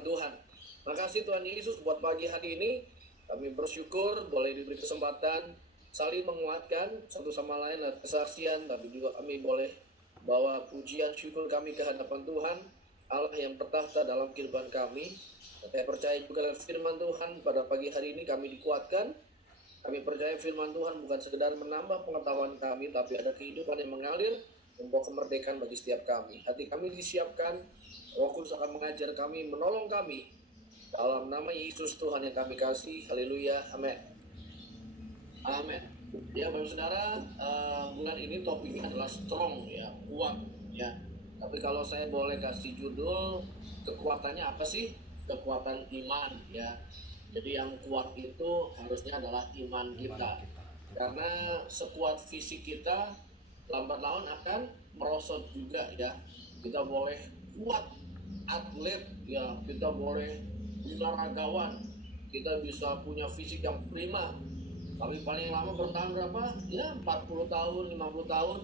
firman Tuhan. Makasih Tuhan Yesus buat pagi hari ini. Kami bersyukur boleh diberi kesempatan saling menguatkan satu sama lain, kesaksian, tapi juga kami boleh bawa pujian syukur kami ke hadapan Tuhan, Allah yang bertahta dalam kehidupan kami. Saya percaya juga firman Tuhan pada pagi hari ini kami dikuatkan. Kami percaya firman Tuhan bukan sekedar menambah pengetahuan kami, tapi ada kehidupan yang mengalir, membawa kemerdekaan bagi setiap kami. Hati kami disiapkan, Roh Kudus akan mengajar kami, menolong kami. Dalam nama Yesus Tuhan yang kami kasih, haleluya, amin. Amin. Ya, Bapak Saudara, bulan ini topiknya adalah strong, ya, kuat, ya. Tapi kalau saya boleh kasih judul, kekuatannya apa sih? Kekuatan iman, ya. Jadi yang kuat itu harusnya adalah iman kita. Karena sekuat fisik kita, lambat laun akan merosot juga, ya. Kita boleh kuat atlet, ya, kita boleh binaragawan, kita bisa punya fisik yang prima, tapi paling lama bertahan berapa? Ya 40 tahun, 50 tahun.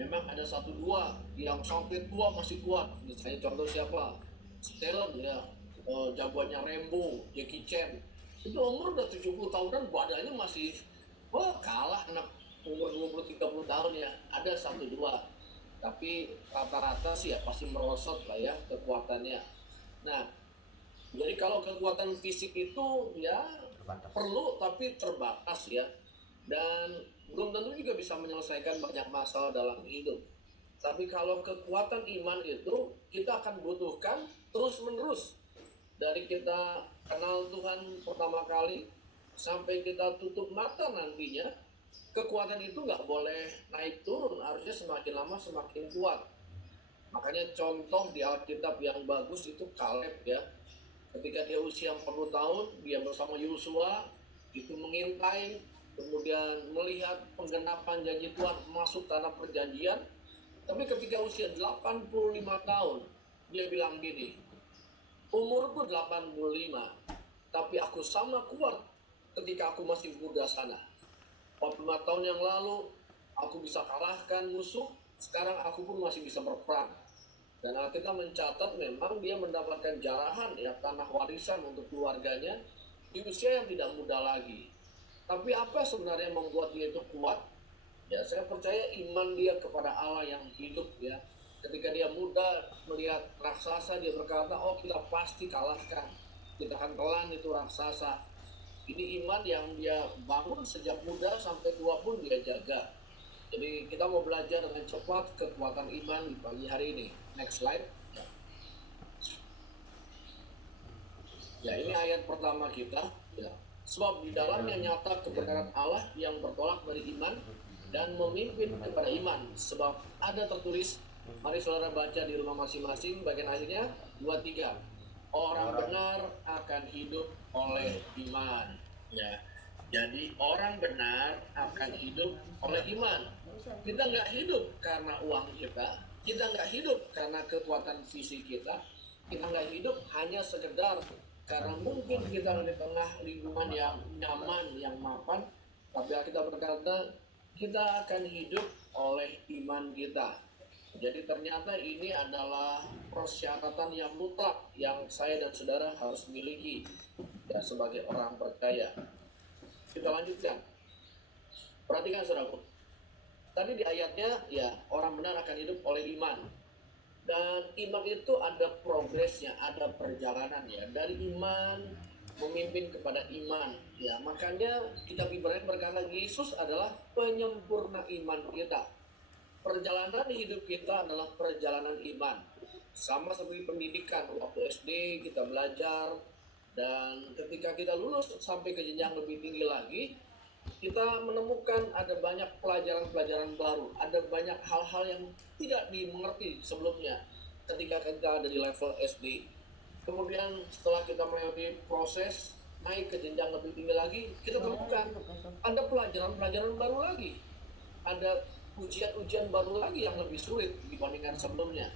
Memang ada satu dua yang sampai tua masih kuat. Misalnya contoh siapa? Stallone, ya, jagoannya Rambo, Jackie Chan. Itu umur udah 70 tahunan, badannya masih kalah anak umur 20-30 tahun, ya. Ada satu dua. Tapi rata-rata sih ya pasti merosot lah, ya, kekuatannya. Nah, jadi kalau kekuatan fisik itu ya perlu tapi terbatas, ya. Dan belum tentu juga bisa menyelesaikan banyak masalah dalam hidup. Tapi kalau kekuatan iman itu kita akan butuhkan terus-menerus. Dari kita kenal Tuhan pertama kali sampai kita tutup mata nantinya, kekuatan itu nggak boleh naik turun, harusnya semakin lama semakin kuat. Makanya contoh di Alkitab yang bagus itu Kaleb, ya. Ketika dia usia 40 tahun, dia bersama Yosua itu mengintai, kemudian melihat penggenapan janji Tuhan masuk tanah perjanjian. Tapi ketika usia 85 tahun, dia bilang gini, umurku 85, tapi aku sama kuat ketika aku masih muda sana. 45 tahun yang lalu, aku bisa kalahkan musuh, sekarang aku pun masih bisa berperang. Dan Alkitab mencatat memang dia mendapatkan jarahan, ya, tanah warisan untuk keluarganya di usia yang tidak muda lagi. Tapi apa sebenarnya yang membuat dia itu kuat? Ya, saya percaya iman dia kepada Allah yang hidup, ya. Ketika dia muda melihat raksasa, dia berkata, oh kita pasti kalahkan, kita akan telan itu raksasa. Ini iman yang dia bangun sejak muda sampai tua pun dia jaga. Jadi kita mau belajar dengan cepat kekuatan iman di pagi hari ini. Next slide. Ya, ini ayat pertama kita, ya. Sebab di dalamnya nyata kebenaran Allah yang bertolak dari iman dan memimpin kepada iman. Sebab ada tertulis, mari saudara baca di rumah masing-masing bagian akhirnya 2-3. Orang benar akan hidup oleh iman, ya. Jadi orang benar akan hidup oleh iman. Kita nggak hidup karena uang kita nggak hidup karena kekuatan fisik kita nggak hidup hanya sekedar karena mungkin kita di tengah lingkungan yang nyaman, yang mapan. Tapi kita berkata kita akan hidup oleh iman kita. Jadi ternyata ini adalah persyaratan yang mutlak yang saya dan saudara harus miliki, ya, sebagai orang percaya. Kita lanjutkan. Perhatikan saudaraku. Tadi di ayatnya, ya, orang benar akan hidup oleh iman. Dan iman itu ada progresnya, ada perjalanannya. Dari iman memimpin kepada iman, ya. Makanya kitab Ibrani berkata Yesus adalah penyempurna iman kita. Perjalanan hidup kita adalah perjalanan iman. Sama seperti pendidikan, waktu SD kita belajar, dan ketika kita lulus sampai ke jenjang lebih tinggi lagi, kita menemukan ada banyak pelajaran-pelajaran baru, ada banyak hal-hal yang tidak dimengerti sebelumnya ketika kita ada di level SD. Kemudian setelah kita melewati proses naik ke jenjang lebih tinggi lagi, kita temukan ada pelajaran-pelajaran baru lagi, ada ujian-ujian baru lagi yang lebih sulit dibandingkan sebelumnya.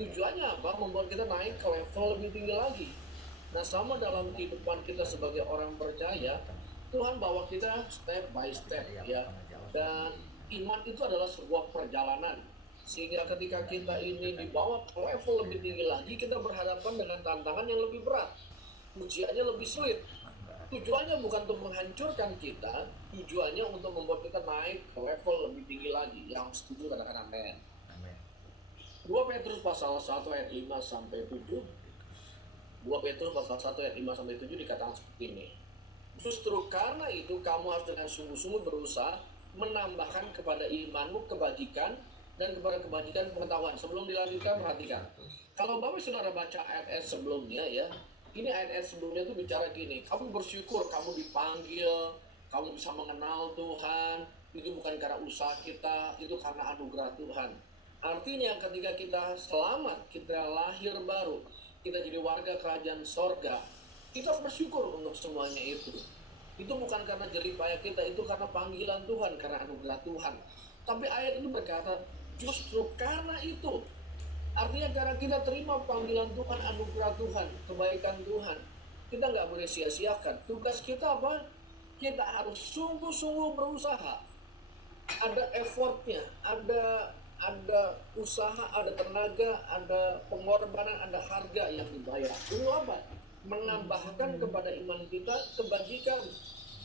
Tujuannya apa? Membuat kita naik ke level lebih tinggi lagi. Nah, sama dalam kehidupan kita sebagai orang percaya, Tuhan bawa kita step by step, ya. Dan iman itu adalah sebuah perjalanan. Sehingga ketika kita ini dibawa ke level lebih tinggi lagi, kita berhadapan dengan tantangan yang lebih berat, ujiannya lebih sulit. Tujuannya bukan untuk menghancurkan kita, tujuannya untuk membuat kita naik ke level lebih tinggi lagi. Yang setuju katakan amin. 2 Petrus pasal 1 ayat 5 sampai 7. 2 Petrus pasal 1 ayat 5 sampai 7 dikatakan seperti ini. Justru karena itu kamu harus dengan sungguh-sungguh berusaha menambahkan kepada imanmu kebajikan dan kepada kebajikan pengetahuan. Sebelum dilanjutkan, perhatikan. Kalau Bapak Saudara baca ayat-ayat sebelumnya ya, ini ayat-ayat sebelumnya itu bicara gini, kamu bersyukur kamu dipanggil, kamu bisa mengenal Tuhan, itu bukan karena usaha kita, itu karena anugerah Tuhan. Artinya ketika kita selamat, kita lahir baru, kita jadi warga kerajaan sorga, kita bersyukur untuk semuanya itu. Itu bukan karena jerih payah kita, itu karena panggilan Tuhan, karena anugerah Tuhan. Tapi ayat ini berkata, justru karena itu, artinya karena kita terima panggilan Tuhan, anugerah Tuhan, kebaikan Tuhan, kita nggak boleh sia-siakan. Tugas kita apa? Kita harus sungguh-sungguh berusaha. Ada effortnya, ada usaha, ada tenaga, ada pengorbanan, ada harga yang dibayar. Itu apa? Menambahkan kepada iman kita kebajikan.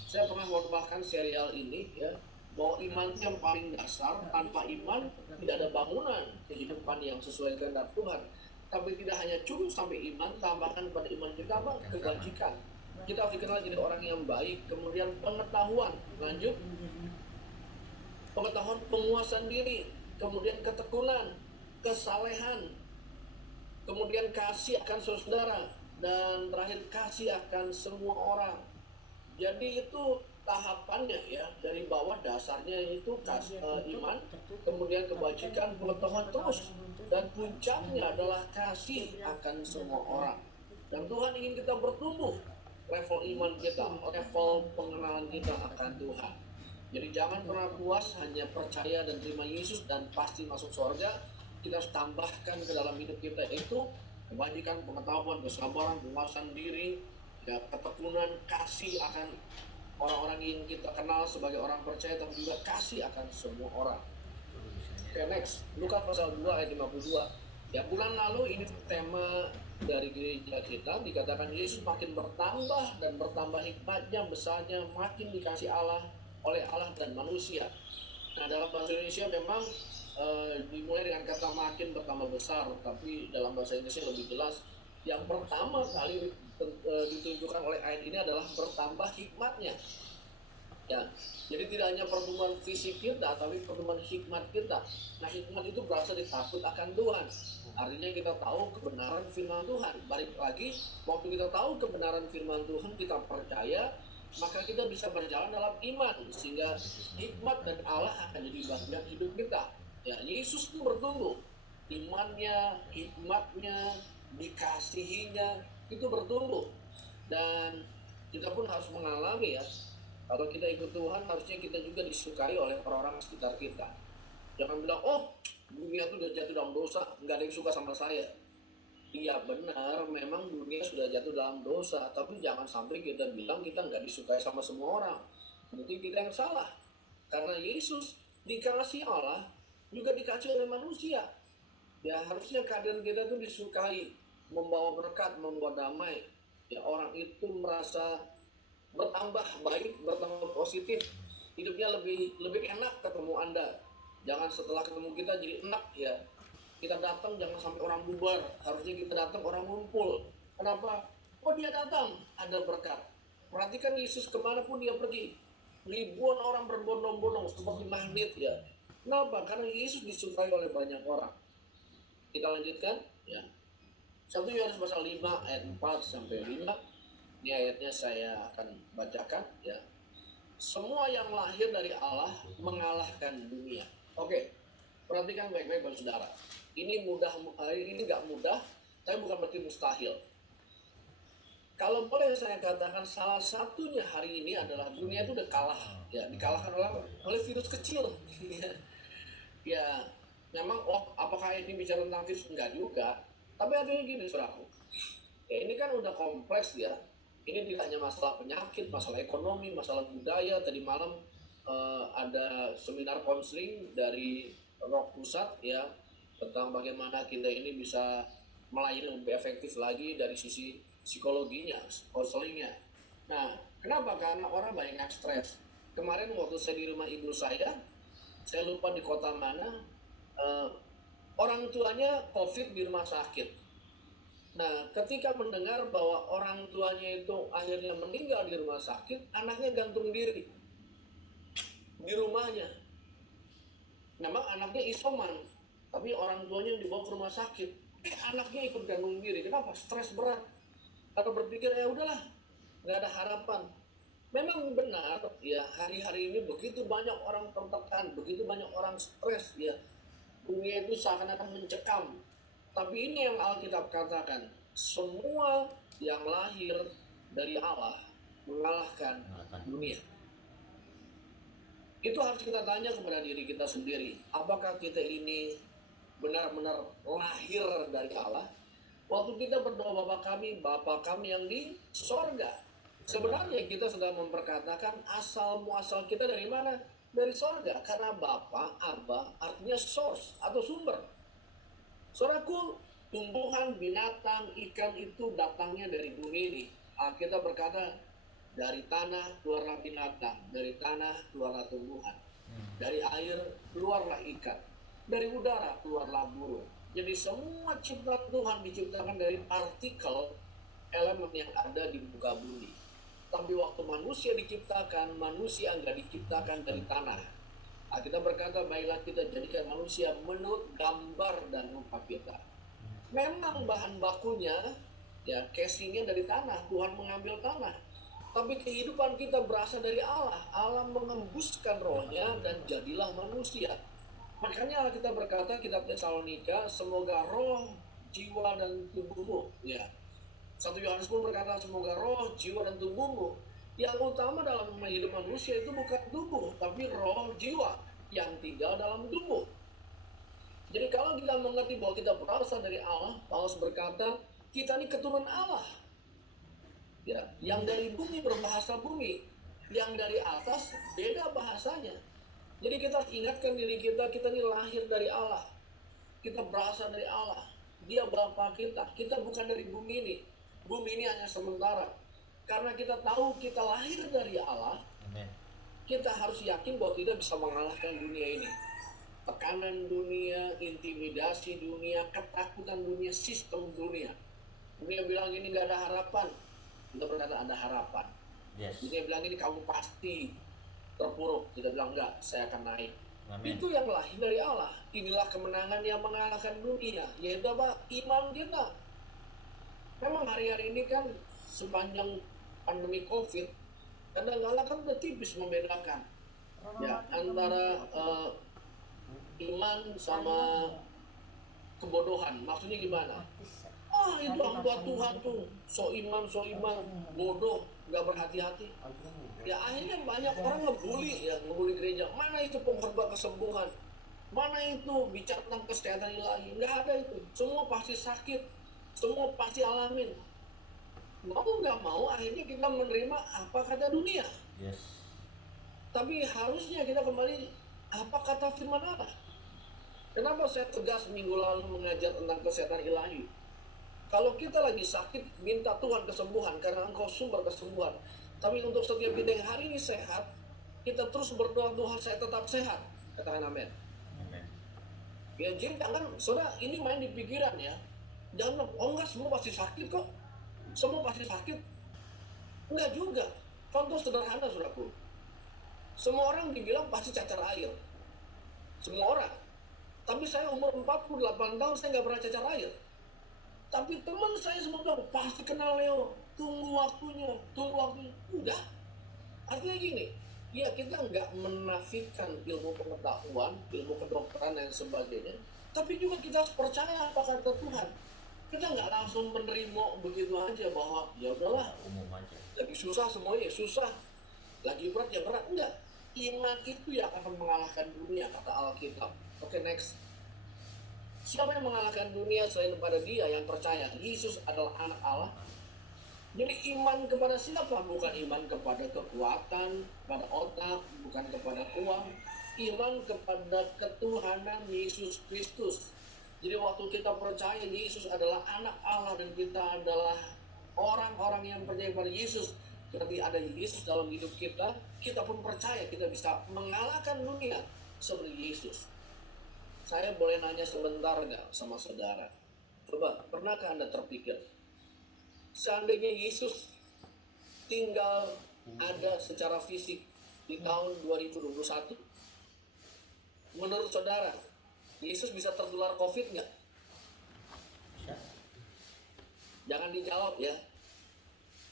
Saya pernah membahas serial ini ya, bahwa iman yang paling dasar, tanpa iman tidak ada bangunan kehidupan yang sesuai kehendak Tuhan. Tapi tidak hanya cukup sampai iman, tambahkan pada iman kita apa? Kebajikan. Kita harus dikenal jadi orang yang baik. Kemudian pengetahuan, lanjut, pengetahuan, penguasaan diri, kemudian ketekunan, kesalehan, kemudian kasih akan saudara, dan terakhir kasih akan semua orang. Jadi itu tahapannya ya, dari bawah dasarnya itu iman, kemudian kebajikan, pengetahuan terus, dan puncaknya adalah kasih akan semua orang. Dan Tuhan ingin kita bertumbuh level iman kita, level pengenalan kita akan Tuhan. Jadi jangan pernah puas hanya percaya dan terima Yesus dan pasti masuk surga. Kita harus tambahkan ke dalam hidup kita itu kebajikan, pengetahuan, kesabaran, penguasaan diri, ya, ketekunan, kasih akan orang-orang yang kita kenal sebagai orang percaya, tapi juga kasih akan semua orang. Oke, next, Lukas pasal 2 ayat 52. Ya, bulan lalu ini tema dari gereja kita dikatakan Yesus makin bertambah dan bertambah hikmatnya, besarnya, makin dikasih Allah oleh Allah dan manusia. Nah, dalam bahasa Indonesia memang dimulai dengan kata makin bertambah besar, tapi dalam bahasa Inggrisnya lebih jelas. Yang pertama kali ditunjukkan oleh ayat ini adalah bertambah hikmatnya. Ya, jadi tidak hanya pertumbuhan fisik kita, tapi pertumbuhan hikmat kita. Nah, hikmat itu berasal dari takut akan Tuhan. Artinya kita tahu kebenaran firman Tuhan. Balik lagi, waktu kita tahu kebenaran firman Tuhan, kita percaya, maka kita bisa berjalan dalam iman, sehingga hikmat dan Allah akan jadi bagian hidup kita. Ya, Yesus itu bertumbuh, imannya, hikmatnya, dikasihinya itu bertumbuh, dan kita pun harus mengalami ya. Kalau kita ikut Tuhan, harusnya kita juga disukai oleh orang-orang sekitar kita. Jangan bilang, oh dunia itu udah jatuh dalam dosa, nggak ada yang suka sama saya. Iya benar, memang dunia sudah jatuh dalam dosa, tapi jangan sampai kita bilang kita nggak disukai sama semua orang. Mungkin kita yang salah, karena Yesus dikasih Allah, juga dikasih oleh manusia. Ya harusnya keadaan kita itu disukai, membawa berkat, membawa damai. Ya orang itu merasa bertambah baik, bertambah positif, hidupnya lebih enak ketemu Anda. Jangan setelah ketemu kita jadi enak ya. Kita datang jangan sampai orang bubar, harusnya kita datang orang ngumpul. Kenapa? Oh dia datang, ada berkat. Perhatikan Yesus kemanapun dia pergi, ribuan orang berbondong-bondong seperti magnet ya. Kenapa? Karena Yesus disukai oleh banyak orang. Kita lanjutkan ya. 1 Yohanes pasal 5 ayat 4 sampai 5. Ini ayatnya saya akan bacakan ya. Semua yang lahir dari Allah mengalahkan dunia. Oke, perhatikan baik-baik Bapak Saudara. Ini nggak mudah, tapi bukan berarti mustahil. Kalau boleh saya katakan, salah satunya hari ini adalah dunia itu udah kalah, ya dikalahkan oleh virus kecil. Ya, memang apakah ini bicara tentang virus? Enggak juga. Tapi artinya gini, saudaraku. Ya, ini kan udah kompleks ya. Ini tidak hanya masalah penyakit, masalah ekonomi, masalah budaya. Tadi malam ada seminar konseling dari roh pusat ya, tentang bagaimana kita ini bisa melayani lebih efektif lagi dari sisi psikologinya, konselingnya. Nah, kenapa? Karena orang banyak yang stres. Kemarin waktu saya di rumah ibu saya lupa di kota mana, eh, orang tuanya COVID di rumah sakit. Nah, ketika mendengar bahwa orang tuanya itu akhirnya meninggal di rumah sakit, anaknya gantung diri di rumahnya. Memang anaknya isoman, tapi orang tuanya dibawa ke rumah sakit. Anaknya ikut gantung diri. Kenapa? Stres berat. Atau berpikir ya udahlah, nggak ada harapan. Memang benar ya, hari-hari ini begitu banyak orang tertekan, begitu banyak orang stres ya. Dunia itu seakan-akan mencekam. Tapi ini yang Alkitab katakan, semua yang lahir dari Allah mengalahkan dunia. Itu harus kita tanya kepada diri kita sendiri. Apakah kita ini benar-benar lahir dari Allah? Waktu kita berdoa Bapa kami yang di sorga. Sebenarnya kita sedang memperkatakan asal muasal kita dari mana? Dari sorga. Karena Bapa, Abba artinya source atau sumber. Saudaraku, tumbuhan, binatang, ikan itu datangnya dari bumi ini. Kita berkata, dari tanah keluarlah binatang, dari tanah keluarlah tumbuhan, dari air keluarlah ikan, dari udara keluarlah burung. Jadi semua ciptaan Tuhan diciptakan dari partikel elemen yang ada di muka bumi. Tapi waktu manusia diciptakan, manusia enggak diciptakan dari tanah. Kita berkata, baiklah kita jadikan manusia menurut gambar dan rupa kita. Memang bahan bakunya, ya casingnya dari tanah, Tuhan mengambil tanah. Tapi kehidupan kita berasal dari Allah. Allah mengembuskan rohnya dan jadilah manusia. Makanya kita berkata, kitab Tesalonika, semoga roh, jiwa, dan tubuhmu. Ya. 1 Yohanes pun berkata, semoga roh, jiwa, dan tubuhmu. Yang utama dalam hidup manusia itu bukan tubuh, tapi roh, jiwa yang tinggal dalam tubuh. Jadi kalau kita mengerti bahwa kita berasal dari Allah, Paulus berkata, kita ini keturunan Allah. Ya, yang dari bumi berbahasa bumi, yang dari atas beda bahasanya. Jadi kita ingatkan diri kita ini lahir dari Allah. Kita berasal dari Allah. Dia Bapa kita bukan dari bumi ini. Bumi ini hanya sementara. Karena kita tahu kita lahir dari Allah, kita harus yakin bahwa kita bisa mengalahkan dunia ini. Tekanan dunia, intimidasi dunia, ketakutan dunia, sistem dunia. Dunia bilang ini gak ada harapan. Kita berkata ada harapan. Dunia bilang ini kamu pasti terpuruk. Kita bilang enggak, saya akan naik. Amin. Itu yang lahir dari Allah. Inilah kemenangan yang mengalahkan dunia, yaitu apa? Iman kita. Memang hari-hari ini kan sepanjang pandemi COVID, kadang-kadang kan udah tipis membedakan ya antara iman sama kebodohan. Maksudnya gimana? Itu hamba Tuhan tuh, so iman, bodoh, nggak berhati-hati. Ya akhirnya banyak orang ngebully gereja. Mana itu pengkhotbah kesembuhan? Mana itu bicara tentang kesehatan ilahi? Nggak ada itu. Semua pasti sakit, semua pasti alamin. Mau nggak mau akhirnya kita menerima apa kata dunia. Tapi harusnya kita kembali apa kata firman Allah. Kenapa saya tegas minggu lalu mengajar tentang kesehatan ilahi? Kalau kita lagi sakit, minta Tuhan kesembuhan karena Engkau sumber kesembuhan. Tapi untuk setiap kita yang hari ini sehat, kita terus berdoa, Tuhan saya tetap sehat. Katakan amin. Ya jadi jangan, saudara, ini main di pikiran ya. Jangan, enggak semua pasti sakit kok. Semua pasti sakit. Enggak juga. Contoh sederhana, saudaraku. Semua orang dibilang pasti cacar air. Semua orang. Tapi saya umur 48 tahun, saya nggak pernah cacar air. Tapi teman saya semua bilang, pasti kenal Leo. Tunggu waktunya. Udah. Artinya gini, ya kita nggak menafikan ilmu pengetahuan, ilmu kedokteran dan sebagainya. Tapi juga kita harus percaya apa kata Tuhan. Kita nggak langsung menerima begitu aja bahwa ya udahlah, lagi susah semuanya, susah. Lagi berat ya berat. Enggak. Iman itu yang akan mengalahkan dunia, kata Alkitab. Oke, next. Siapa yang mengalahkan dunia selain kepada Dia yang percaya Yesus adalah anak Allah? Jadi iman kepada siapa? Bukan iman kepada kekuatan, kepada otak, bukan kepada uang, iman kepada ketuhanan Yesus Kristus. Jadi waktu kita percaya Yesus adalah anak Allah dan kita adalah orang-orang yang percaya pada Yesus, berarti ada Yesus dalam hidup kita, kita pun percaya kita bisa mengalahkan dunia seperti Yesus. Saya boleh nanya sebentar nggak sama saudara? Coba, pernahkah Anda terpikir, seandainya Yesus tinggal ada secara fisik di tahun 2021, menurut saudara, Yesus bisa tertular COVID nggak? Jangan dijawab ya.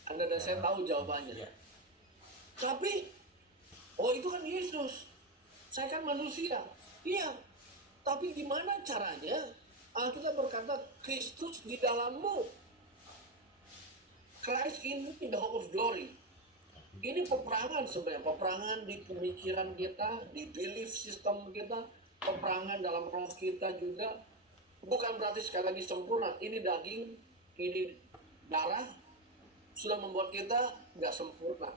Anda dan saya tahu jawabannya. Tapi, oh itu kan Yesus. Saya kan manusia. Iya. Tapi gimana caranya? Alkitab berkata, Kristus di dalammu. Christ in me, the hope of glory. Ini peperangan sebenarnya. Peperangan di pemikiran kita, di belief system kita, peperangan dalam roh kita juga. Bukan berarti sekali lagi sempurna. Ini daging, ini darah, sudah membuat kita nggak sempurna.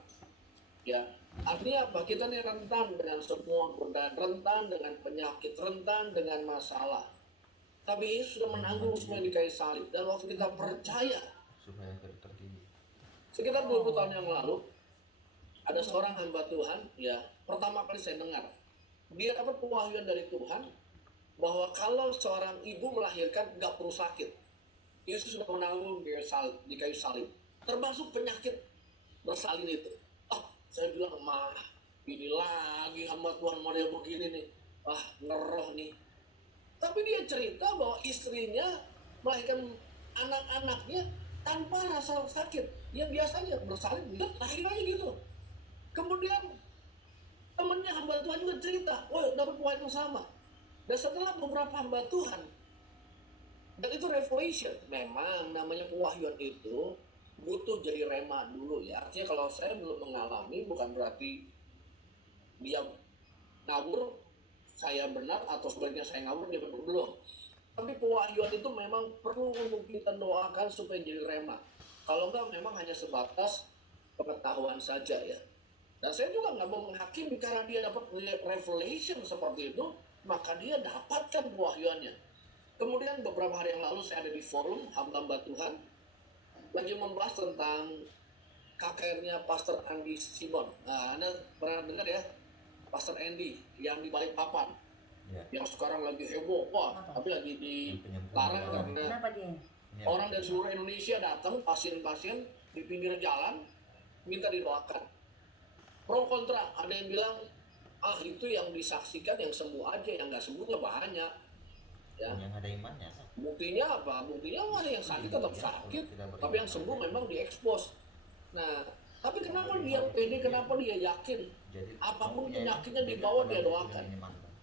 Ya, artinya apa? Kita ini rentan dengan semua godaan, rentan dengan penyakit, rentan dengan masalah. Tapi Yesus sudah menanggung semua di kayu salib. Dan waktu kita percaya, sekitar 20 tahun yang lalu, ada seorang hamba Tuhan, ya, pertama kali saya dengar, dia dapat pewahyuan dari Tuhan, bahwa kalau seorang ibu melahirkan nggak perlu sakit. Yesus sudah menanggung di kayu salib, termasuk penyakit bersalin itu. Saya bilang, ini lagi hamba Tuhan model begini nih. Ngeroh nih. Tapi dia cerita bahwa istrinya melahirkan anak-anaknya tanpa rasa sakit. Ya biasanya bersalin, dia lahir aja gitu. Kemudian temennya hamba Tuhan juga cerita, dapat pewahyuan yang sama. Dan setelah beberapa hamba Tuhan, dan itu revelation, memang namanya pewahyuan itu butuh jadi rema dulu ya. Artinya kalau saya belum mengalami, bukan berarti dia ngawur, saya benar, atau sebaliknya saya ngawur, dia benar, belum. Tapi pewahyuan itu memang perlu untuk kita doakan supaya jadi rema. Kalau enggak, memang hanya sebatas pengetahuan saja ya. Dan saya juga nggak mau menghakimi karena dia dapat revelation seperti itu, maka dia dapatkan pewahyuannya. Kemudian beberapa hari yang lalu saya ada di forum hamba-hamba Tuhan, lagi membahas tentang KKR-nya Pastor Andy Simon. Anda pernah dengar ya, Pastor Andy yang di Balikpapan, yang sekarang lagi heboh, tapi lagi dilarang karena orang dari seluruh Indonesia datang, pasien-pasien di pinggir jalan, minta didoakan. Pro kontra, ada yang bilang, itu yang disaksikan yang sembuh aja, yang nggak sembuhnya banyak. Ya. Yang ada imannya. Buktinya apa? Buktinya ada yang sakit tetap sakit, tapi yang sembuh memang diekspos. Nah, tapi kenapa dia pede? Kenapa dia yakin? Apapun penyakitnya dibawa dia doakan.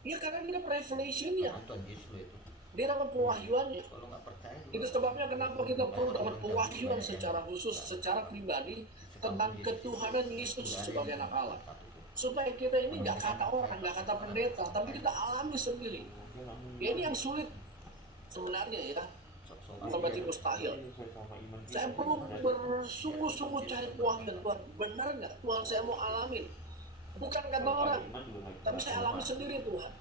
Ya karena dia dapat revelation-nya. Dia dapat pewahyuannya. Itu sebabnya kenapa kita perlu dapat pewahyuan secara khusus, secara pribadi tentang ketuhanan Yesus sebagai anak Allah. Supaya kita ini nggak kata orang, nggak kata pendeta, tapi kita alami sendiri. Ya, ini yang sulit sebenarnya ya, bukan berarti mustahil. Saya perlu bersungguh-sungguh cari pewahyuan Tuhan. Benar nggak Tuhan saya mau alamin? Bukan kata orang, tapi saya alami sendiri Tuhan.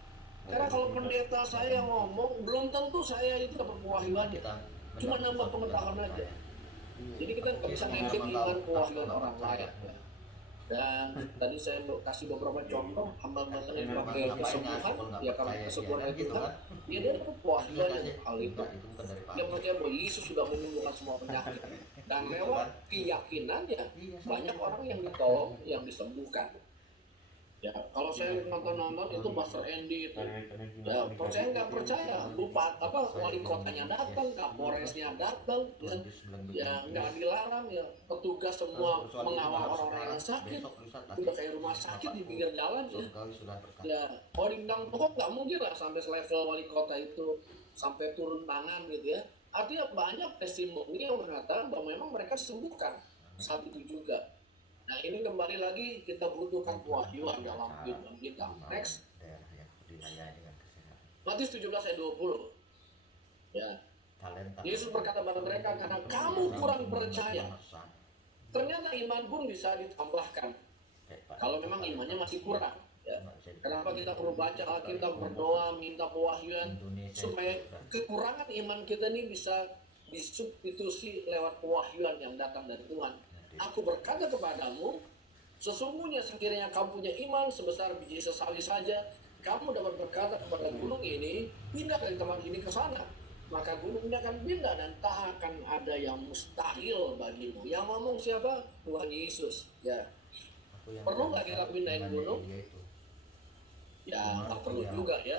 Karena kalau pendeta saya ngomong, belum tentu saya itu dapat pewahyuannya. Cuma nambah pengetahuan aja. Jadi kita nggak bisa nempel iman pewahyuan orang lain. Dan tadi saya kasih beberapa contoh hamba-hamba yang pakai kesembuhan, ya karena kesembuhan Tuhan, dia dapat pewahyuan hal itu. Dia percaya bahwa Yesus sudah menyembuhkan semua penyakit. Dan lewat keyakinannya, banyak orang yang ditolong, yang disembuhkan. Ya, kalau saya nonton itu Pastor Andy itu, ya percaya nggak percaya, wali kotanya datang, kapolresnya datang, ya nggak dilarang ya, petugas semua mengawal orang-orang yang sakit, udah kayak rumah sakit di pinggir jalan ya. Ya, kalau dibilang pokok nggak mungkin lah sampai selevel wali kota itu sampai turun tangan gitu ya. Artinya banyak testimoni yang mengatakan bahwa memang mereka disembuhkan saat itu juga. Nah ini kembali lagi kita butuhkan pewahyuan dalam hidup kita. Next. Matius 17 ayat 20. Ya. Yesus berkata pada mereka, karena kamu kurang percaya. Ternyata iman pun bisa ditambahkan. Kalau memang imannya masih kurang. Ya. Ya. Kenapa kita perlu baca Alkitab, berdoa, minta pewahyuan, supaya kekurangan iman kita ini bisa disubstitusi lewat pewahyuan yang datang dari Tuhan. Aku berkata kepadamu, sesungguhnya sekiranya kamu punya iman sebesar biji sesawi saja, kamu dapat berkata kepada gunung ini, pindah dari tempat ini ke sana. Maka gunungnya akan pindah dan tak akan ada yang mustahil bagimu. Yang ngomong siapa? Tuhan Yesus. Ya. Perlu nggak kita pindahin gunung? Ya, nggak perlu juga ya.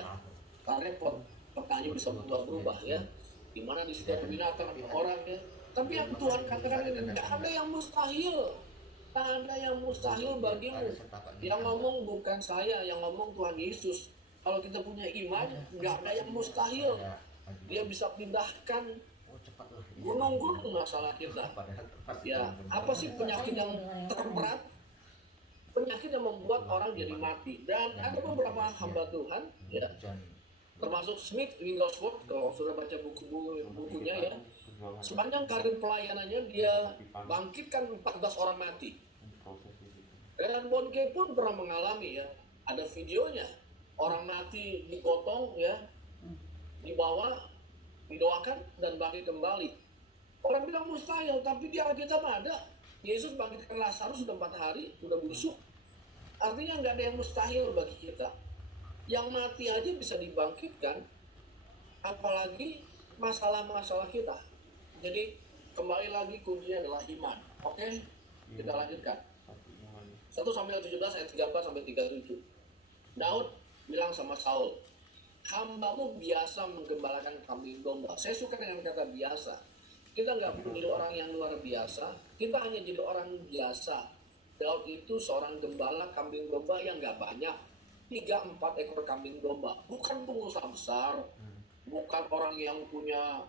Karena repot. Petanya bisa berubah-ubah ya. Dimana di situ ada binatang, ada orang ya. Tapi yang Tuhan katakan ini, nggak ada yang mustahil. Tak ada yang mustahil bagimu. Yang ngomong bukan saya, yang ngomong Tuhan Yesus. Kalau kita punya iman, nggak ada yang mustahil. Dia bisa pindahkan gunung-gunung masalah kita. Ya, apa sih penyakit yang terberat? Penyakit yang membuat orang jadi mati. Dan ada beberapa hamba Tuhan, ya, termasuk Smith Wigglesworth, kalau sudah baca bukunya ya, sepanjang karir pelayanannya dia bangkitkan 14 orang mati. Dan Bonnke pun pernah mengalami ya, ada videonya, orang mati digotong ya, dibawa, didoakan dan bangkit kembali. Orang bilang mustahil, tapi di Alkitab ada. Yesus bangkitkan Lazarus sudah 4 hari, sudah busuk. Artinya nggak ada yang mustahil bagi kita. Yang mati aja bisa dibangkitkan, apalagi masalah-masalah kita. Jadi kembali lagi kuncinya adalah iman. Oke, kita lanjutkan. 1 Samuel 17 ayat 34 sampai 37. Daud bilang sama Saul, hambamu biasa menggembalakan kambing domba. Saya suka dengan kata biasa. Kita nggak perlu jadi orang yang luar biasa, kita hanya jadi orang biasa. Daud itu seorang gembala kambing domba yang nggak banyak, 3-4 ekor kambing domba. Bukan pengusaha besar, bukan orang yang punya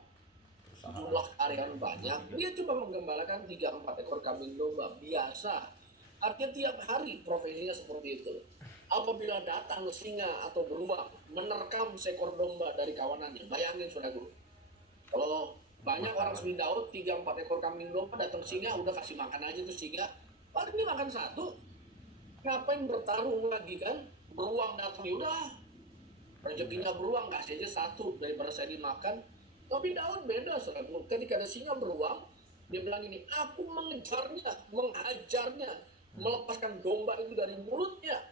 jumlah karyawan banyak. Dia cuma menggembalakan 3-4 ekor kambing domba biasa. Artinya tiap hari profesinya seperti itu. Apabila datang singa atau beruang menerkam seekor domba dari kawanannya, bayangin saudaraku, kalau banyak orang seperti Daud, 3-4 ekor kambing domba, datang singa, udah kasih makan aja tuh singa. Paling ini makan satu, ngapain bertarung lagi kan? Beruang datang, udah rezekinya beruang, kasih aja satu daripada saya dimakan. Tapi Daud beda, saudara. Ketika ada singa beruang, dia bilang ini, aku mengejarnya, menghajarnya, melepaskan domba itu dari mulutnya.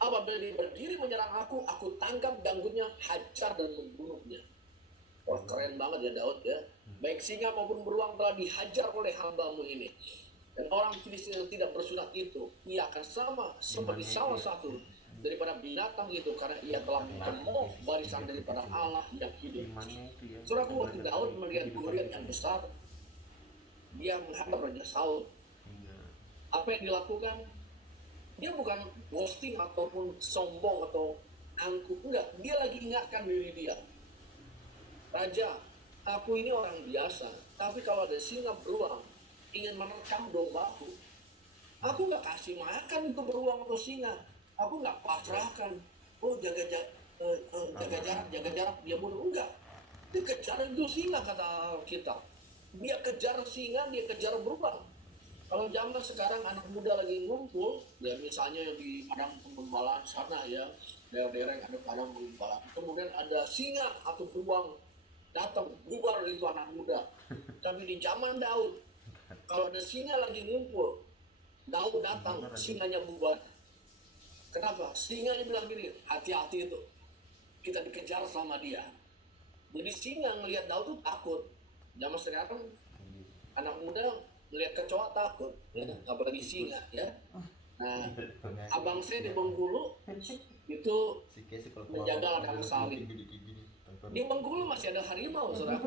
Apabila dia berdiri menyerang aku tangkap danggutnya, hajar dan membunuhnya. Wah, keren banget ya Daud ya. Baik singa maupun beruang telah dihajar oleh hambamu ini. Dan orang Filistin yang tidak bersunat itu, ia akan sama seperti salah satu daripada binatang itu, karena ia telah menemukan barisan daripada Allah yang hidup. Saudaraku, waktu Daud melihat Goliat yang besar, dia menghadap Raja Saul. Apa yang dilakukan? Dia bukan boasting ataupun sombong atau angkuh, enggak. Dia lagi ingatkan diri dia. Raja, aku ini orang biasa, tapi kalau ada singa beruang ingin menerkam dombaku, aku nggak kasih makan itu beruang atau singa, aku nggak pasrahkan. Oh jaga jarak dia bunuh, enggak. Dia kejar itu singa, kata kita. Dia kejar singa, dia kejar beruang. Kalau zaman sekarang anak muda lagi ngumpul, ya misalnya di padang penggembalaan sana ya, daerah-daerah yang ada padang penggembalaan, kemudian ada singa atau beruang datang, bubar itu anak muda. Tapi di zaman Daud, kalau ada singa lagi ngumpul, Daud datang, singanya bubar. Kenapa? Singanya bilang gini, hati-hati itu, kita dikejar sama dia. Jadi singa ngelihat Daud tuh takut. Zaman sekarang anak muda ngelihat kecoa takut, ya, apalagi singa ya. Nah, abang saya di Bengkulu itu menjaga ladang sawit. Di Bengkulu masih ada harimau, saudara.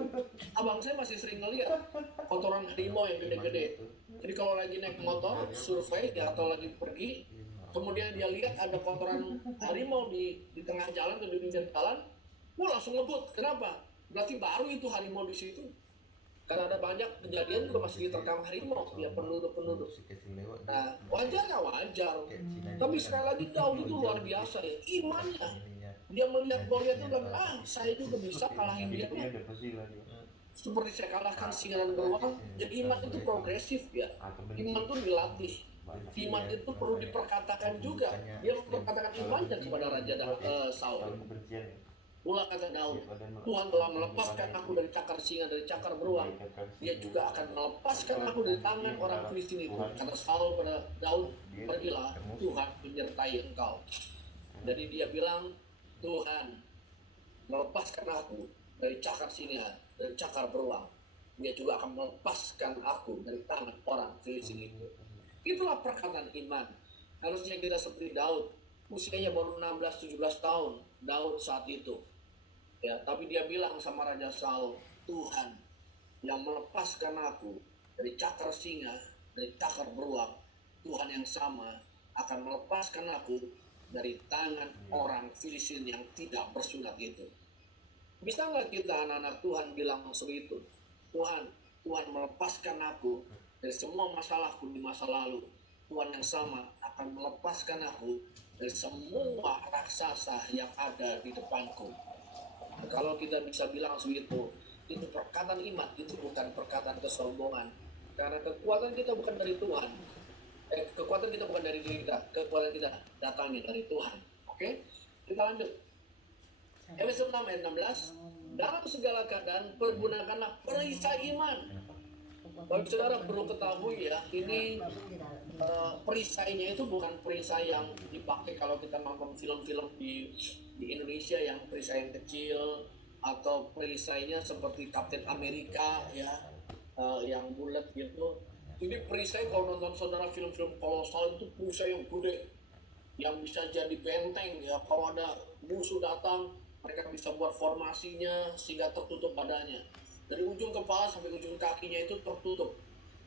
Abang saya masih sering ngeliat kotoran harimau yang gede-gede. Jadi kalau lagi naik motor, survei ya, atau lagi pergi, kemudian dia lihat ada kotoran harimau di tengah jalan atau di pinggir jalan, langsung ngebut. Kenapa? Berarti baru itu harimau di situ. Karena ada banyak kejadian juga masih diterkam harimau, ya penduduk-penduduk. Nah, wajar nggak wajar. Tapi sekali lagi Daud itu luar biasa ya, imannya. Dia melihat Goliat itu bilang, saya juga bisa kalahin dia. Seperti saya kalahkan singa dan beruang. Jadi iman itu progresif ya. Iman itu dilatih. Iman itu perlu diperkatakan juga. Dia memperkatakan imannya kepada Raja Saul. Pula kata Daud, Tuhan telah melepaskan aku dari cakar singa, dari cakar beruang. Dia juga akan melepaskan aku dari tangan orang Filistin itu. Kata Saul pada Daud, pergilah, Tuhan menyertai engkau. Jadi dia bilang, Tuhan melepaskan aku dari cakar singa, dari cakar beruang. Dia juga akan melepaskan aku dari tangan orang Filistin itu. Itulah perkataan iman. Harusnya kita seperti Daud, usianya baru 16-17 tahun, Daud saat itu. Ya, tapi dia bilang sama Raja Saul, Tuhan yang melepaskan aku dari cakar singa, dari cakar beruang, Tuhan yang sama akan melepaskan aku dari tangan orang Filistin yang tidak bersunat itu. Bisa nggak kita anak-anak Tuhan bilang seperti itu? Tuhan melepaskan aku dari semua masalahku di masa lalu. Tuhan yang sama akan melepaskan aku dari semua raksasa yang ada di depanku. Nah, kalau kita bisa bilang segitu, itu perkataan iman, itu bukan perkataan kesombongan. Karena kekuatan kita bukan dari Tuhan. Kekuatan kita bukan dari diri kita, kekuatan kita datangnya dari Tuhan. Oke? Kita lanjut. Efesus 6 ayat 16. Dalam segala keadaan pergunakanlah perisai iman. Bagi saudara perlu ketahui ya, ini perisainya itu bukan perisai yang dipakai kalau kita nonton film-film di Indonesia yang perisai yang kecil, atau perisainya seperti Captain America ya, yang bulat gitu. Ini perisai kalau nonton saudara film-film kolosal itu perisai yang gede, yang bisa jadi benteng ya, kalau ada musuh datang mereka bisa buat formasinya sehingga tertutup badannya. Dari ujung kepala sampai ujung kakinya itu tertutup.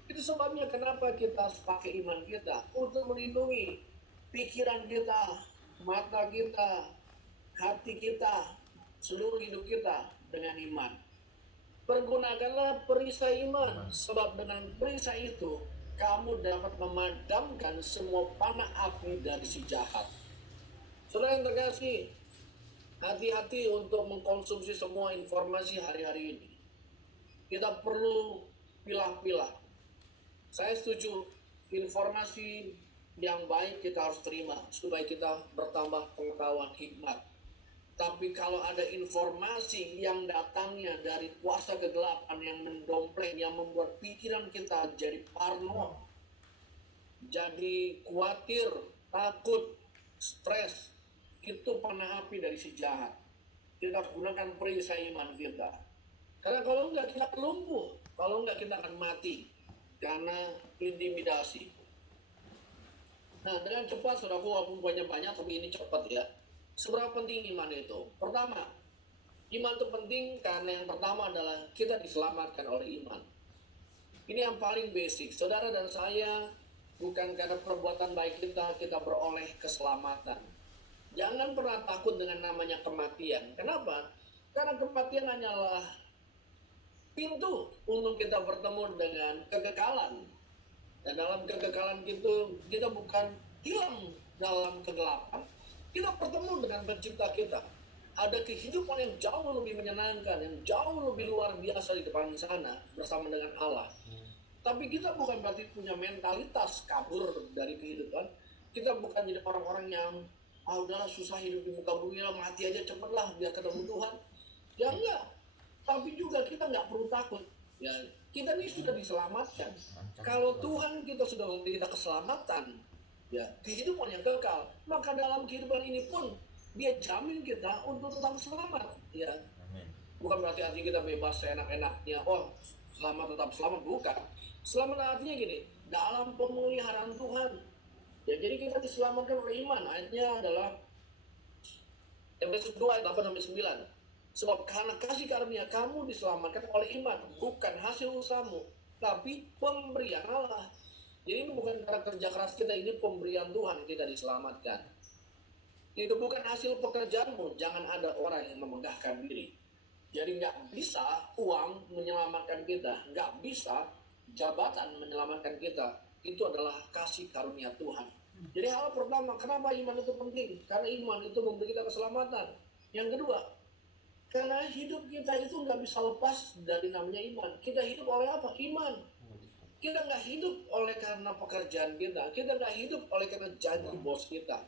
Itu sebabnya kenapa kita harus pakai iman kita untuk melindungi pikiran kita, mata kita, hati kita, seluruh hidup kita dengan iman. Pergunakanlah perisai iman, sebab dengan perisai itu kamu dapat memadamkan semua panah api dari si jahat. Saudara yang terkasih, hati-hati untuk mengkonsumsi semua informasi hari-hari ini. Kita perlu pilah-pilah. Saya setuju, informasi yang baik kita harus terima supaya kita bertambah pengetahuan, hikmat. Tapi kalau ada informasi yang datangnya dari kuasa kegelapan yang mendompleng, yang membuat pikiran kita jadi parno, jadi khawatir, takut, stres, itu panah api dari si jahat. Kita gunakan perisai iman kita. Karena kalau enggak kita lumpuh, kalau enggak kita akan mati karena intimidasi. Nah, dengan cepat saudaraku, walaupun banyak-banyak tapi ini cepat ya. Seberapa penting iman itu? Pertama, iman itu penting karena yang pertama adalah kita diselamatkan oleh iman. Ini yang paling basic. Saudara dan saya, bukan karena perbuatan baik kita beroleh keselamatan. Jangan pernah takut dengan namanya kematian. Kenapa? Karena kematian hanyalah pintu untuk kita bertemu dengan kekekalan. Dan dalam kekekalan itu, kita bukan hilang dalam kegelapan. Kita bertemu dengan pencipta kita. Ada kehidupan yang jauh lebih menyenangkan, yang jauh lebih luar biasa di depan sana bersama dengan Allah. Tapi kita bukan berarti punya mentalitas kabur dari kehidupan. Kita bukan jadi orang-orang yang udahlah susah hidup di muka bumi lah, mati aja cepatlah biar ketemu Tuhan. Ya enggak. Tapi juga kita nggak perlu takut. Ya, kita ini sudah diselamatkan. Kalau Tuhan kita sudah memberi kita keselamatan, ya kehidupan yang kekal, maka dalam kehidupan ini pun dia jamin kita untuk tetap selamat. Ya, bukan berarti hati kita bebas seenak-enaknya. Oh, selamat tetap selamat, bukan. Selamat artinya gini, dalam pemeliharaan Tuhan. Ya, jadi kita diselamatkan oleh iman. Ayatnya adalah Efesus 2 ayat 8-9. Sebab karena kasih karunia kamu diselamatkan oleh iman, bukan hasil usahamu, tapi pemberian Allah. Jadi ini bukan karena kerja keras kita, ini pemberian Tuhan kita diselamatkan. Itu bukan hasil pekerjaanmu. Jangan ada orang yang memegahkan diri. Jadi nggak bisa uang menyelamatkan kita, nggak bisa jabatan menyelamatkan kita. Itu adalah kasih karunia Tuhan. Jadi hal pertama, kenapa iman itu penting? Karena iman itu memberi kita keselamatan. Yang kedua, karena hidup kita itu nggak bisa lepas dari namanya iman. Kita hidup oleh apa? Iman. Kita nggak hidup oleh karena pekerjaan kita nggak hidup oleh karena janji bos kita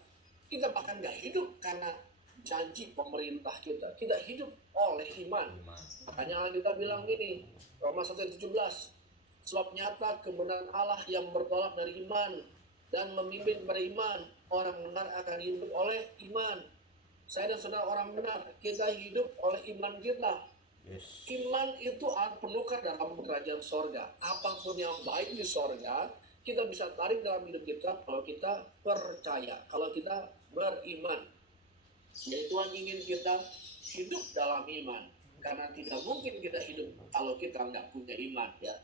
bahkan nggak hidup karena janji pemerintah kita hidup oleh iman. Makanya kita bilang gini, Roma 1:17, sebab nyata kebenaran Allah yang bertolak dari iman dan memimpin kepada iman, orang benar akan hidup oleh iman. Saya dan saudara orang benar, kita hidup oleh iman kita. Yes. Iman itu penukar dalam kerajaan sorga. Apapun yang baik di sorga, kita bisa tarik dalam hidup kita kalau kita percaya, kalau kita beriman. Jadi Tuhan ingin kita hidup dalam iman. Karena tidak mungkin kita hidup kalau kita nggak punya iman. Ya.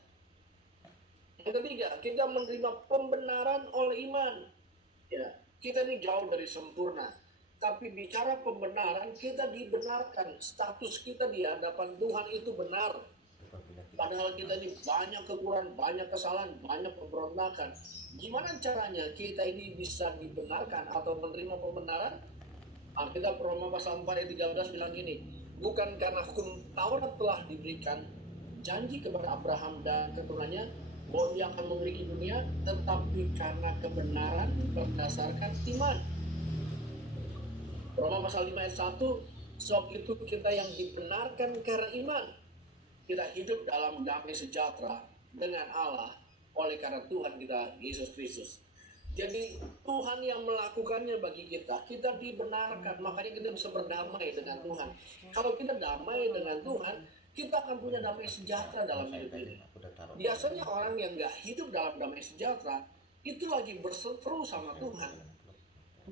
Yang ketiga, kita menerima pembenaran oleh iman. Ya, kita ini jauh dari sempurna. Tapi bicara pembenaran, kita dibenarkan. Status kita di hadapan Tuhan itu benar. Padahal kita ini banyak kekurangan, banyak kesalahan, banyak pemberontakan. Gimana caranya kita ini bisa dibenarkan atau menerima pembenaran? Alkitab Roma pasal 4 ayat 13 bilang gini, bukan karena hukum Taurat telah diberikan janji kepada Abraham dan keturunannya bahwa dia akan memiliki dunia, tetapi karena kebenaran berdasarkan iman. Roma pasal 5 ayat 1, sebab itu kita yang dibenarkan karena iman, kita hidup dalam damai sejahtera dengan Allah oleh karena Tuhan kita Yesus Kristus. Jadi Tuhan yang melakukannya bagi kita, kita dibenarkan, makanya kita bisa berdamai dengan Tuhan. Kalau kita damai dengan Tuhan, kita akan punya damai sejahtera dalam hidup ini. Biasanya orang yang nggak hidup dalam damai sejahtera, itu lagi berseteru sama Tuhan.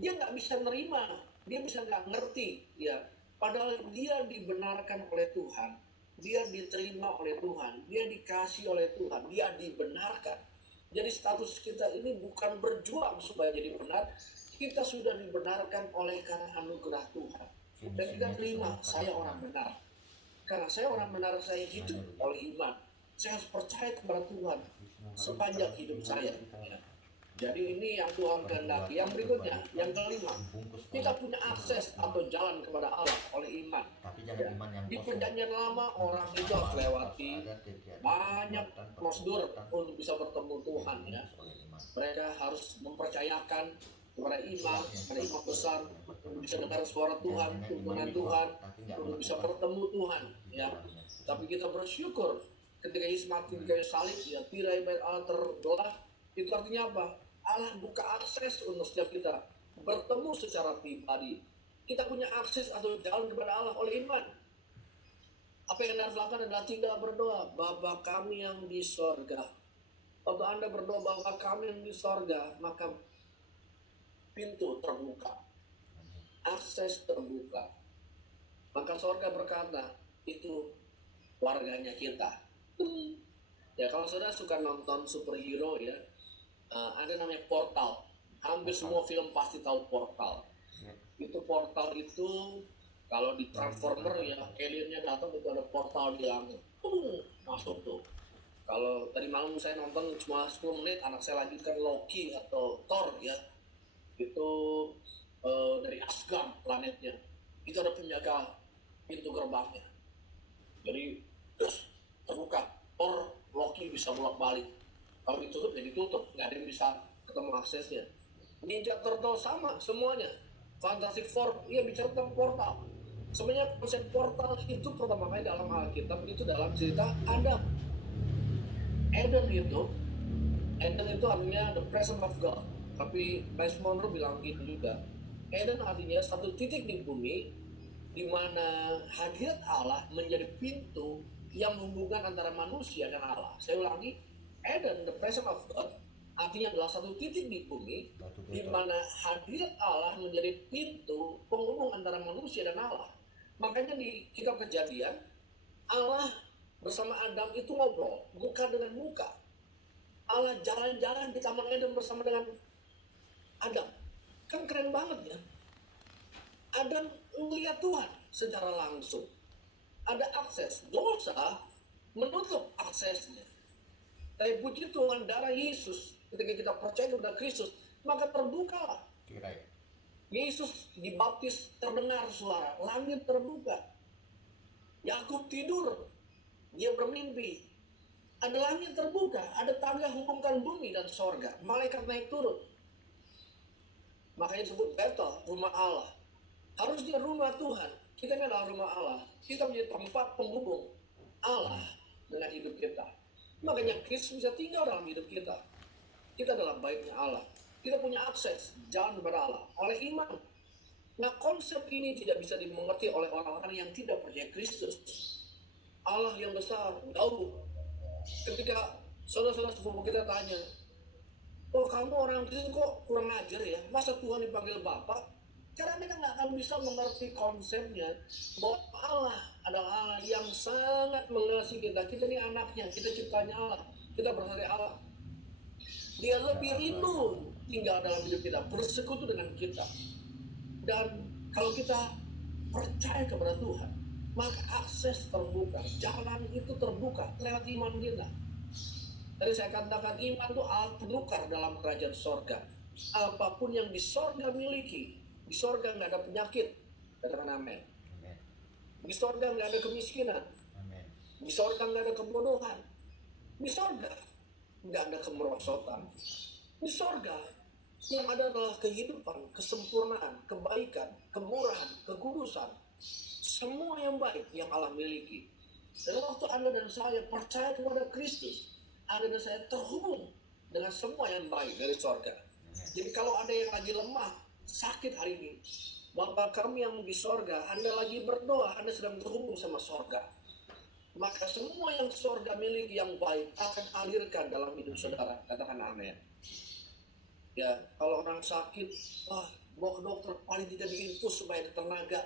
Dia nggak bisa nerima, dia bisa nggak ngerti, ya. Padahal dia dibenarkan oleh Tuhan, dia diterima oleh Tuhan, dia dikasih oleh Tuhan, dia dibenarkan. Jadi status kita ini bukan berjuang supaya jadi benar, kita sudah dibenarkan oleh karena anugerah Tuhan. Dan kita terima, saya orang benar. Karena saya orang benar, saya hidup oleh iman. Saya harus percaya kepada Tuhan sepanjang hidup saya. Jadi ini yang Tuhan kehendaki. Yang berikutnya, yang kelima, kita punya akses atau jalan kepada Allah oleh iman. Di perjanjian lama orang itu harus lewati banyak prosedur untuk bisa bertemu Tuhan. Ya. Mereka harus mempercayakan kepada imam besar untuk bisa dengar suara Tuhan, tuntunan Tuhan, untuk bisa bertemu Tuhan. Ya. Tapi kita bersyukur ketika Yesus mati di kayu salib, ya, tirai bait Allah terbelah. Itu artinya apa? Allah buka akses untuk setiap kita bertemu secara pribadi. Kita punya akses atau jalan kepada Allah oleh iman. Apa yang Anda harus lakukan adalah tinggal berdoa, Bapa kami yang di sorga. Waktu Anda berdoa Bapa kami yang di sorga, maka pintu terbuka, akses terbuka. Maka sorga berkata, itu warganya kita. Ya, kalau saudara suka nonton superhero, ya, ada namanya Portal. Hampir semua film pasti tahu Portal. Itu Portal itu kalau di Transformer, ya, aliennya datang itu ada portal di langit. Masuk tuh. Kalau tadi malam saya nonton cuma 10 menit, anak saya lanjutkan Loki atau Thor, ya. Itu dari Asgard planetnya. Itu ada penjaga pintu gerbangnya. Jadi terbuka. Thor, Loki bisa bolak-balik. Kalau ditutup ya ditutup, nggak ada yang bisa ketemu aksesnya. Ninja Turtle sama semuanya. Fantastic Four, iya bicara tentang portal. Sebenarnya konsep portal itu pertama kali dalam Alkitab itu dalam cerita Adam. Eden itu artinya the presence of God. Tapi Miles Monroe bilang gitu juga. Eden artinya satu titik di bumi di mana hadirat Allah menjadi pintu yang menghubungkan antara manusia dan Allah. Saya ulangi, Eden, the presence of God, artinya adalah satu titik di bumi di mana hadirat Allah menjadi pintu penghubung antara manusia dan Allah. Makanya di kitab Kejadian, Allah bersama Adam itu ngobrol, muka dengan muka. Allah jalan-jalan di Taman Eden bersama dengan Adam. Kan keren banget, ya. Adam melihat Tuhan secara langsung. Ada akses, dosa menutup aksesnya. Tapi puji Tuhan, darah Yesus, ketika kita percaya kepada Kristus, maka terbukalah. Yesus dibaptis, terdengar suara, langit terbuka. Yakub tidur, dia bermimpi. Ada langit terbuka, ada tangga hubungkan bumi dan sorga. Malaikat naik turun. Makanya disebut Betel, rumah Allah. Harusnya rumah Tuhan. Kita ini adalah rumah Allah. Kita menjadi tempat penghubung Allah dengan hidup kita. Makanya Kristus bisa tinggal dalam hidup kita. Kita adalah baiknya Allah. Kita punya akses jalan kepada Allah oleh iman. Nah, konsep ini tidak bisa dimengerti oleh orang-orang yang tidak percaya Kristus. Allah yang besar, jauh. Ketika saudara-saudara sepupu kita tanya, oh kamu orang Kristen kok kurang ajar ya? Masa Tuhan dipanggil Bapak? Karena mereka nggak akan bisa mengerti konsepnya bahwa Allah adalah Allah yang sangat mengasihi kita. Kita ini anaknya, kita ciptanya Allah, kita berasal dari Allah. Dia lebih rindu tinggal dalam hidup kita, bersekutu dengan kita. Dan kalau kita percaya kepada Tuhan, maka akses terbuka, jalan itu terbuka lewat iman kita. Tadi saya katakan iman itu alat penukar dalam kerajaan sorga. Apapun yang di sorga miliki, di sorga nggak ada penyakit, katakan amin. Di sorga nggak ada kemiskinan, di sorga nggak ada kebodohan, di sorga nggak ada kemerosotan, di sorga yang ada adalah kehidupan, kesempurnaan, kebaikan, kemurahan, kekudusan, semua yang baik yang Allah miliki. Dan waktu Anda dan saya percaya kepada Kristus, Anda dan saya terhubung dengan semua yang baik dari sorga. Jadi kalau ada yang lagi lemah, sakit hari ini, Bapa kami yang di sorga, Anda lagi berdoa, Anda sedang terhubung sama sorga. Maka semua yang sorga miliki yang baik akan alirkan dalam hidup saudara. Katakan amin. Ya, kalau orang sakit, bawa ke dokter, paling tidak diinfus supaya ada tenaga.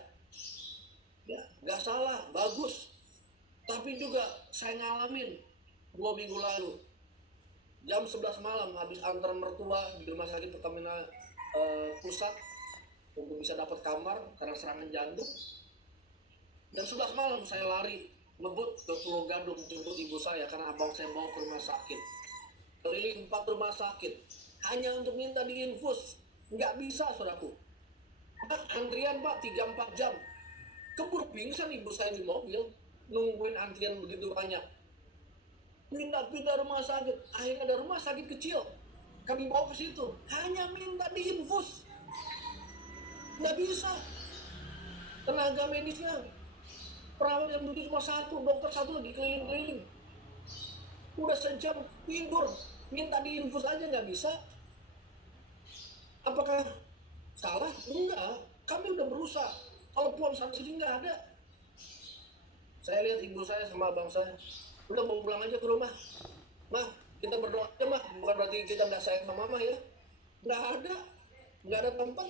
Ya, nggak salah, bagus. Tapi juga saya ngalamin 2 minggu lalu, jam 11 malam habis antar mertua di rumah sakit Pertamina Pusat untuk bisa dapat kamar karena serangan jantung. Jam 11 malam saya lari ngebut ke Pulau Gadung jemput ibu saya karena abang saya bawa ke rumah sakit. Keliling 4 rumah sakit hanya untuk minta diinfus. Nggak bisa, saudaraku. Antrian Pak 3-4 jam. Keburu pingsan ibu saya di mobil nungguin antrian begitu banyak. Pindah rumah sakit, akhirnya ada rumah sakit kecil, kami bawa ke situ, hanya minta diinfus, nggak bisa. Tenaga medisnya, perawat yang duduk cuma satu, dokter satu lagi keliling-keliling, udah sejam tidur, minta diinfus aja nggak bisa. Apakah salah? Enggak, kami udah berusaha. Telepon sana sini nggak ada. Saya lihat ibu saya sama abang saya, udah mau pulang aja ke rumah. Mah, kita berdoa aja mah, bukan berarti kita nggak sayang sama mama ya. Nggak ada tempat,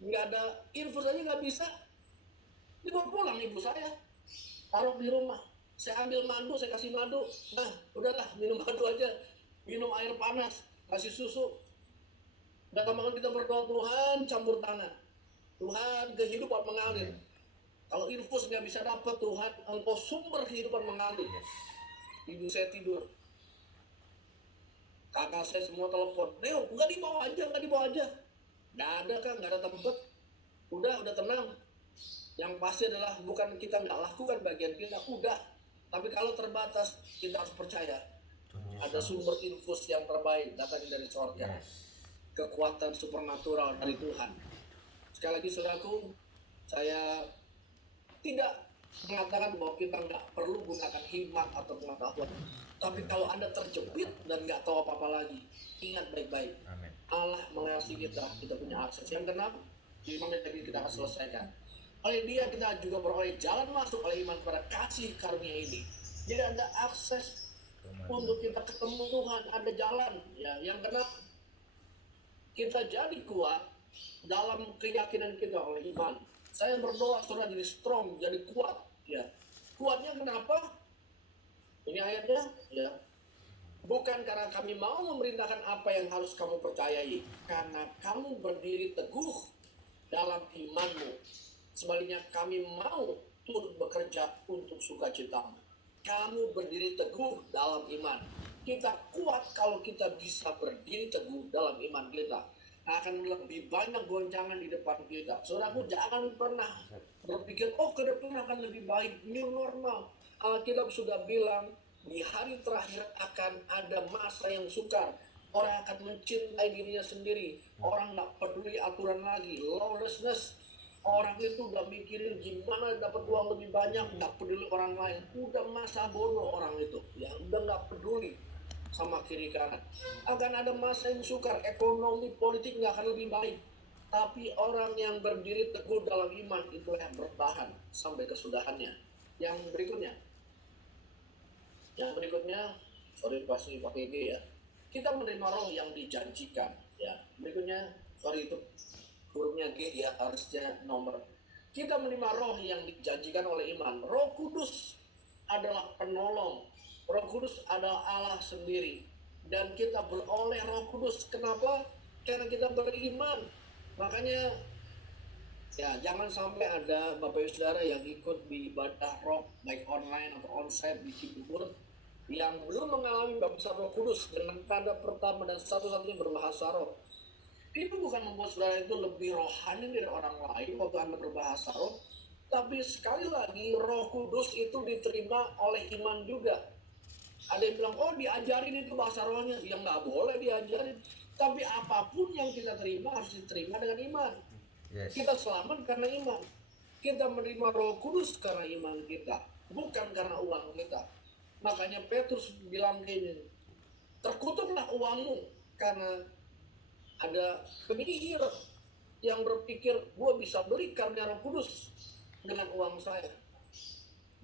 nggak ada infus aja nggak bisa. Dibawa pulang ibu saya, taruh di rumah. Saya ambil madu, saya kasih madu. Nah, udahlah minum madu aja, minum air panas, kasih susu. Udah kemarin kita berdoa, Tuhan campur tangan, Tuhan kehidupan mengalir. Kalau infus nggak bisa dapat, Tuhan engkau sumber kehidupan mengalir. Ibu saya tidur, kakak saya semua telepon, Neo nggak dibawa aja, nggak ada kan, nggak ada tempat. Udah tenang. Yang pasti adalah bukan kita nggak lakukan bagian kita, udah. Tapi kalau terbatas, kita harus percaya ada sumber infus yang terbaik datang dari surga. Kekuatan supernatural dari Tuhan. Sekali lagi saudaraku, saya tidak mengatakan bahwa kita nggak perlu gunakan hikmat atau pengetahuan. Tapi kalau Anda terjepit dan nggak tahu apa-apa lagi, ingat baik-baik. Allah mengasihi kita, kita punya akses. Yang keenam, iman yang kita akan selesaikan. Oleh Dia kita juga beroleh jalan masuk oleh iman pada kasih karunia ini. Jadi ada akses untuk kita ketemu Tuhan, ada jalan. Ya, yang keenam, kita jadi kuat dalam keyakinan kita oleh iman. Saya berdoa saudara jadi strong, jadi kuat. Ya, kuatnya kenapa? Ini ayatnya, ya. Bukan karena kami mau memerintahkan apa yang harus kamu percayai, karena kamu berdiri teguh dalam imanmu. Sebaliknya kami mau turut bekerja untuk sukacitamu. Kamu berdiri teguh dalam iman. Kita kuat kalau kita bisa berdiri teguh dalam iman kita. Akan lebih banyak goncangan di depan kita. Saudaraku, jangan pernah berpikir, oh ke depan akan lebih baik, new normal. Alkitab sudah bilang, di hari terakhir akan ada masa yang sukar. Orang akan mencintai dirinya sendiri. Orang nggak peduli aturan lagi. Lawlessness. Orang itu udah mikirin gimana dapat uang lebih banyak, nggak peduli orang lain. Udah masa bodoh orang itu. Ya, udah nggak peduli sama kiri kanan. Akan ada masa yang sukar. Ekonomi, politik nggak akan lebih baik. Tapi orang yang berdiri teguh dalam iman itu yang bertahan sampai kesudahannya. Yang berikutnya, sorry pasti pakai G ya. Kita menerima roh yang dijanjikan. Ya, berikutnya, sorry itu hurufnya G ya, harusnya nomor. Kita menerima roh yang dijanjikan oleh iman. Roh Kudus adalah penolong. Roh Kudus adalah Allah sendiri. Dan kita beroleh Roh Kudus. Kenapa? Karena kita beriman. Makanya ya jangan sampai ada Bapak Ibu Saudara yang ikut di ibadah roh baik online atau onsite di Cibubur yang belum mengalami baptisan Roh Kudus dengan tanda pertama dan satu-satunya berbahasa roh. Itu bukan membuat saudara itu lebih rohani dari orang lain waktu Anda berbahasa roh, tapi sekali lagi Roh Kudus itu diterima oleh iman juga. Ada yang bilang, oh diajarin itu bahasa rohnya. Ya nggak boleh diajarin. Tapi apapun yang kita terima harus diterima dengan iman. Yes. Kita selamat karena iman. Kita menerima Roh Kudus karena iman kita, bukan karena uang kita. Makanya Petrus bilang gini, terkutuklah uangmu, karena ada penyihir yang berpikir gue bisa beli karunia Roh Kudus dengan uang saya.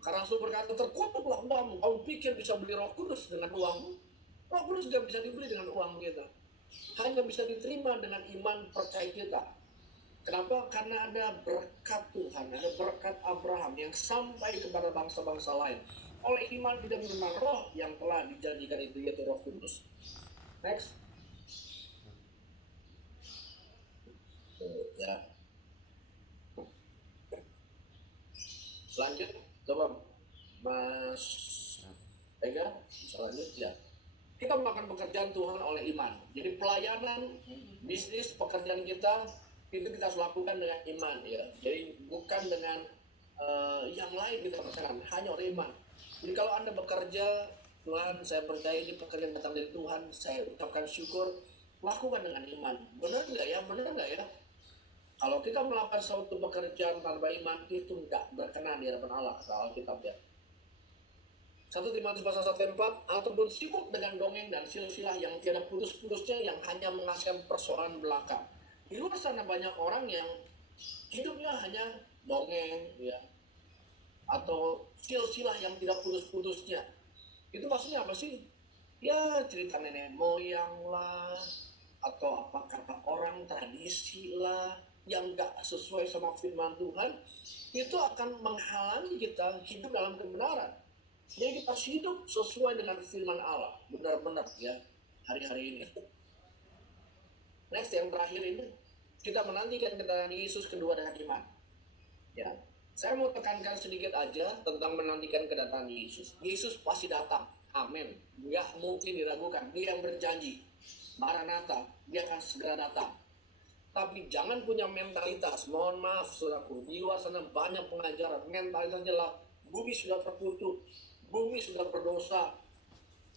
Karena Rasul berkata, terkutuklah uangmu. Kamu pikir bisa beli Roh Kudus dengan uangmu? Roh Kudus tidak bisa dibeli dengan uang kita. Hanya bisa diterima dengan iman percaya kita. Kenapa? Karena ada berkat Tuhan, ada berkat Abraham yang sampai kepada bangsa-bangsa lain. Oleh iman kita menerima roh yang telah dijanjikan itu, yaitu Roh Kudus. Next. Ya. Lanjut, coba Mas Ega, lanjut ya. Kita melakukan pekerjaan Tuhan oleh iman. Jadi pelayanan, bisnis, pekerjaan kita itu kita harus lakukan dengan iman ya. Jadi bukan dengan yang lain kita lakukan, hanya oleh iman. Jadi kalau Anda bekerja, Tuhan saya percaya ini pekerjaan datang dari Tuhan, saya ucapkan syukur, lakukan dengan iman. Benar nggak ya? Benar nggak ya? Kalau kita melakukan suatu pekerjaan tanpa iman, itu nggak berkenan di hadapan Allah, kata Alkitab ya. 1 Timotius pasal 1 4, ataupun sibuk dengan dongeng dan silsilah yang tiada putus-putusnya, yang hanya menghasilkan persoalan belaka. Di luar sana banyak orang yang hidupnya hanya dongeng ya, atau silsilah yang tidak putus-putusnya. Itu maksudnya apa sih? Ya cerita nenek moyang lah, atau apa kata orang, tradisi lah, yang gak sesuai sama firman Tuhan, itu akan menghalangi kita hidup dalam kebenaran. Jadi kita hidup sesuai dengan firman Allah, benar-benar ya, hari-hari ini. Next, yang terakhir ini, kita menantikan kedatangan Yesus kedua dengan iman. Ya, saya mau tekankan sedikit aja tentang menantikan kedatangan Yesus. Yesus pasti datang, amin. Nggak mungkin diragukan, dia yang berjanji. Maranatha, dia akan segera datang. Tapi jangan punya mentalitas, mohon maaf saudaraku, di luar sana banyak pengajaran, mentalitasnya lah, bumi sudah terkutuk, bumi sudah berdosa,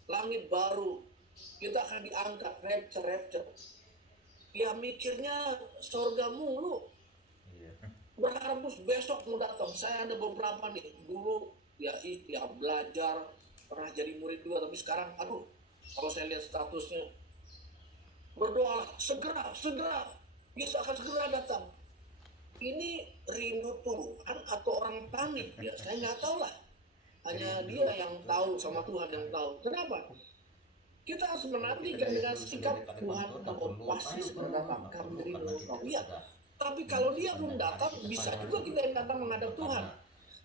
langit baru, kita akan diangkat, rapture. Ya mikirnya surga mulu, berharap besok mau datang. Saya ada beberapa nih, dulu ya belajar, pernah jadi murid juga, tapi sekarang, aduh, kalau saya lihat statusnya, berdoalah, segera, Yesus akan segera datang. Ini rindu Tuhan atau orang panik ya, saya nggak tahu lah. Hanya dia yang tahu, sama Tuhan yang tahu. Kenapa? Kita harus menantikan dengan sikap Tuhan pasti segera datang. Kami rindu Engkau. Iya. Tapi kalau dia belum datang, bisa juga kita yang datang menghadap Tuhan.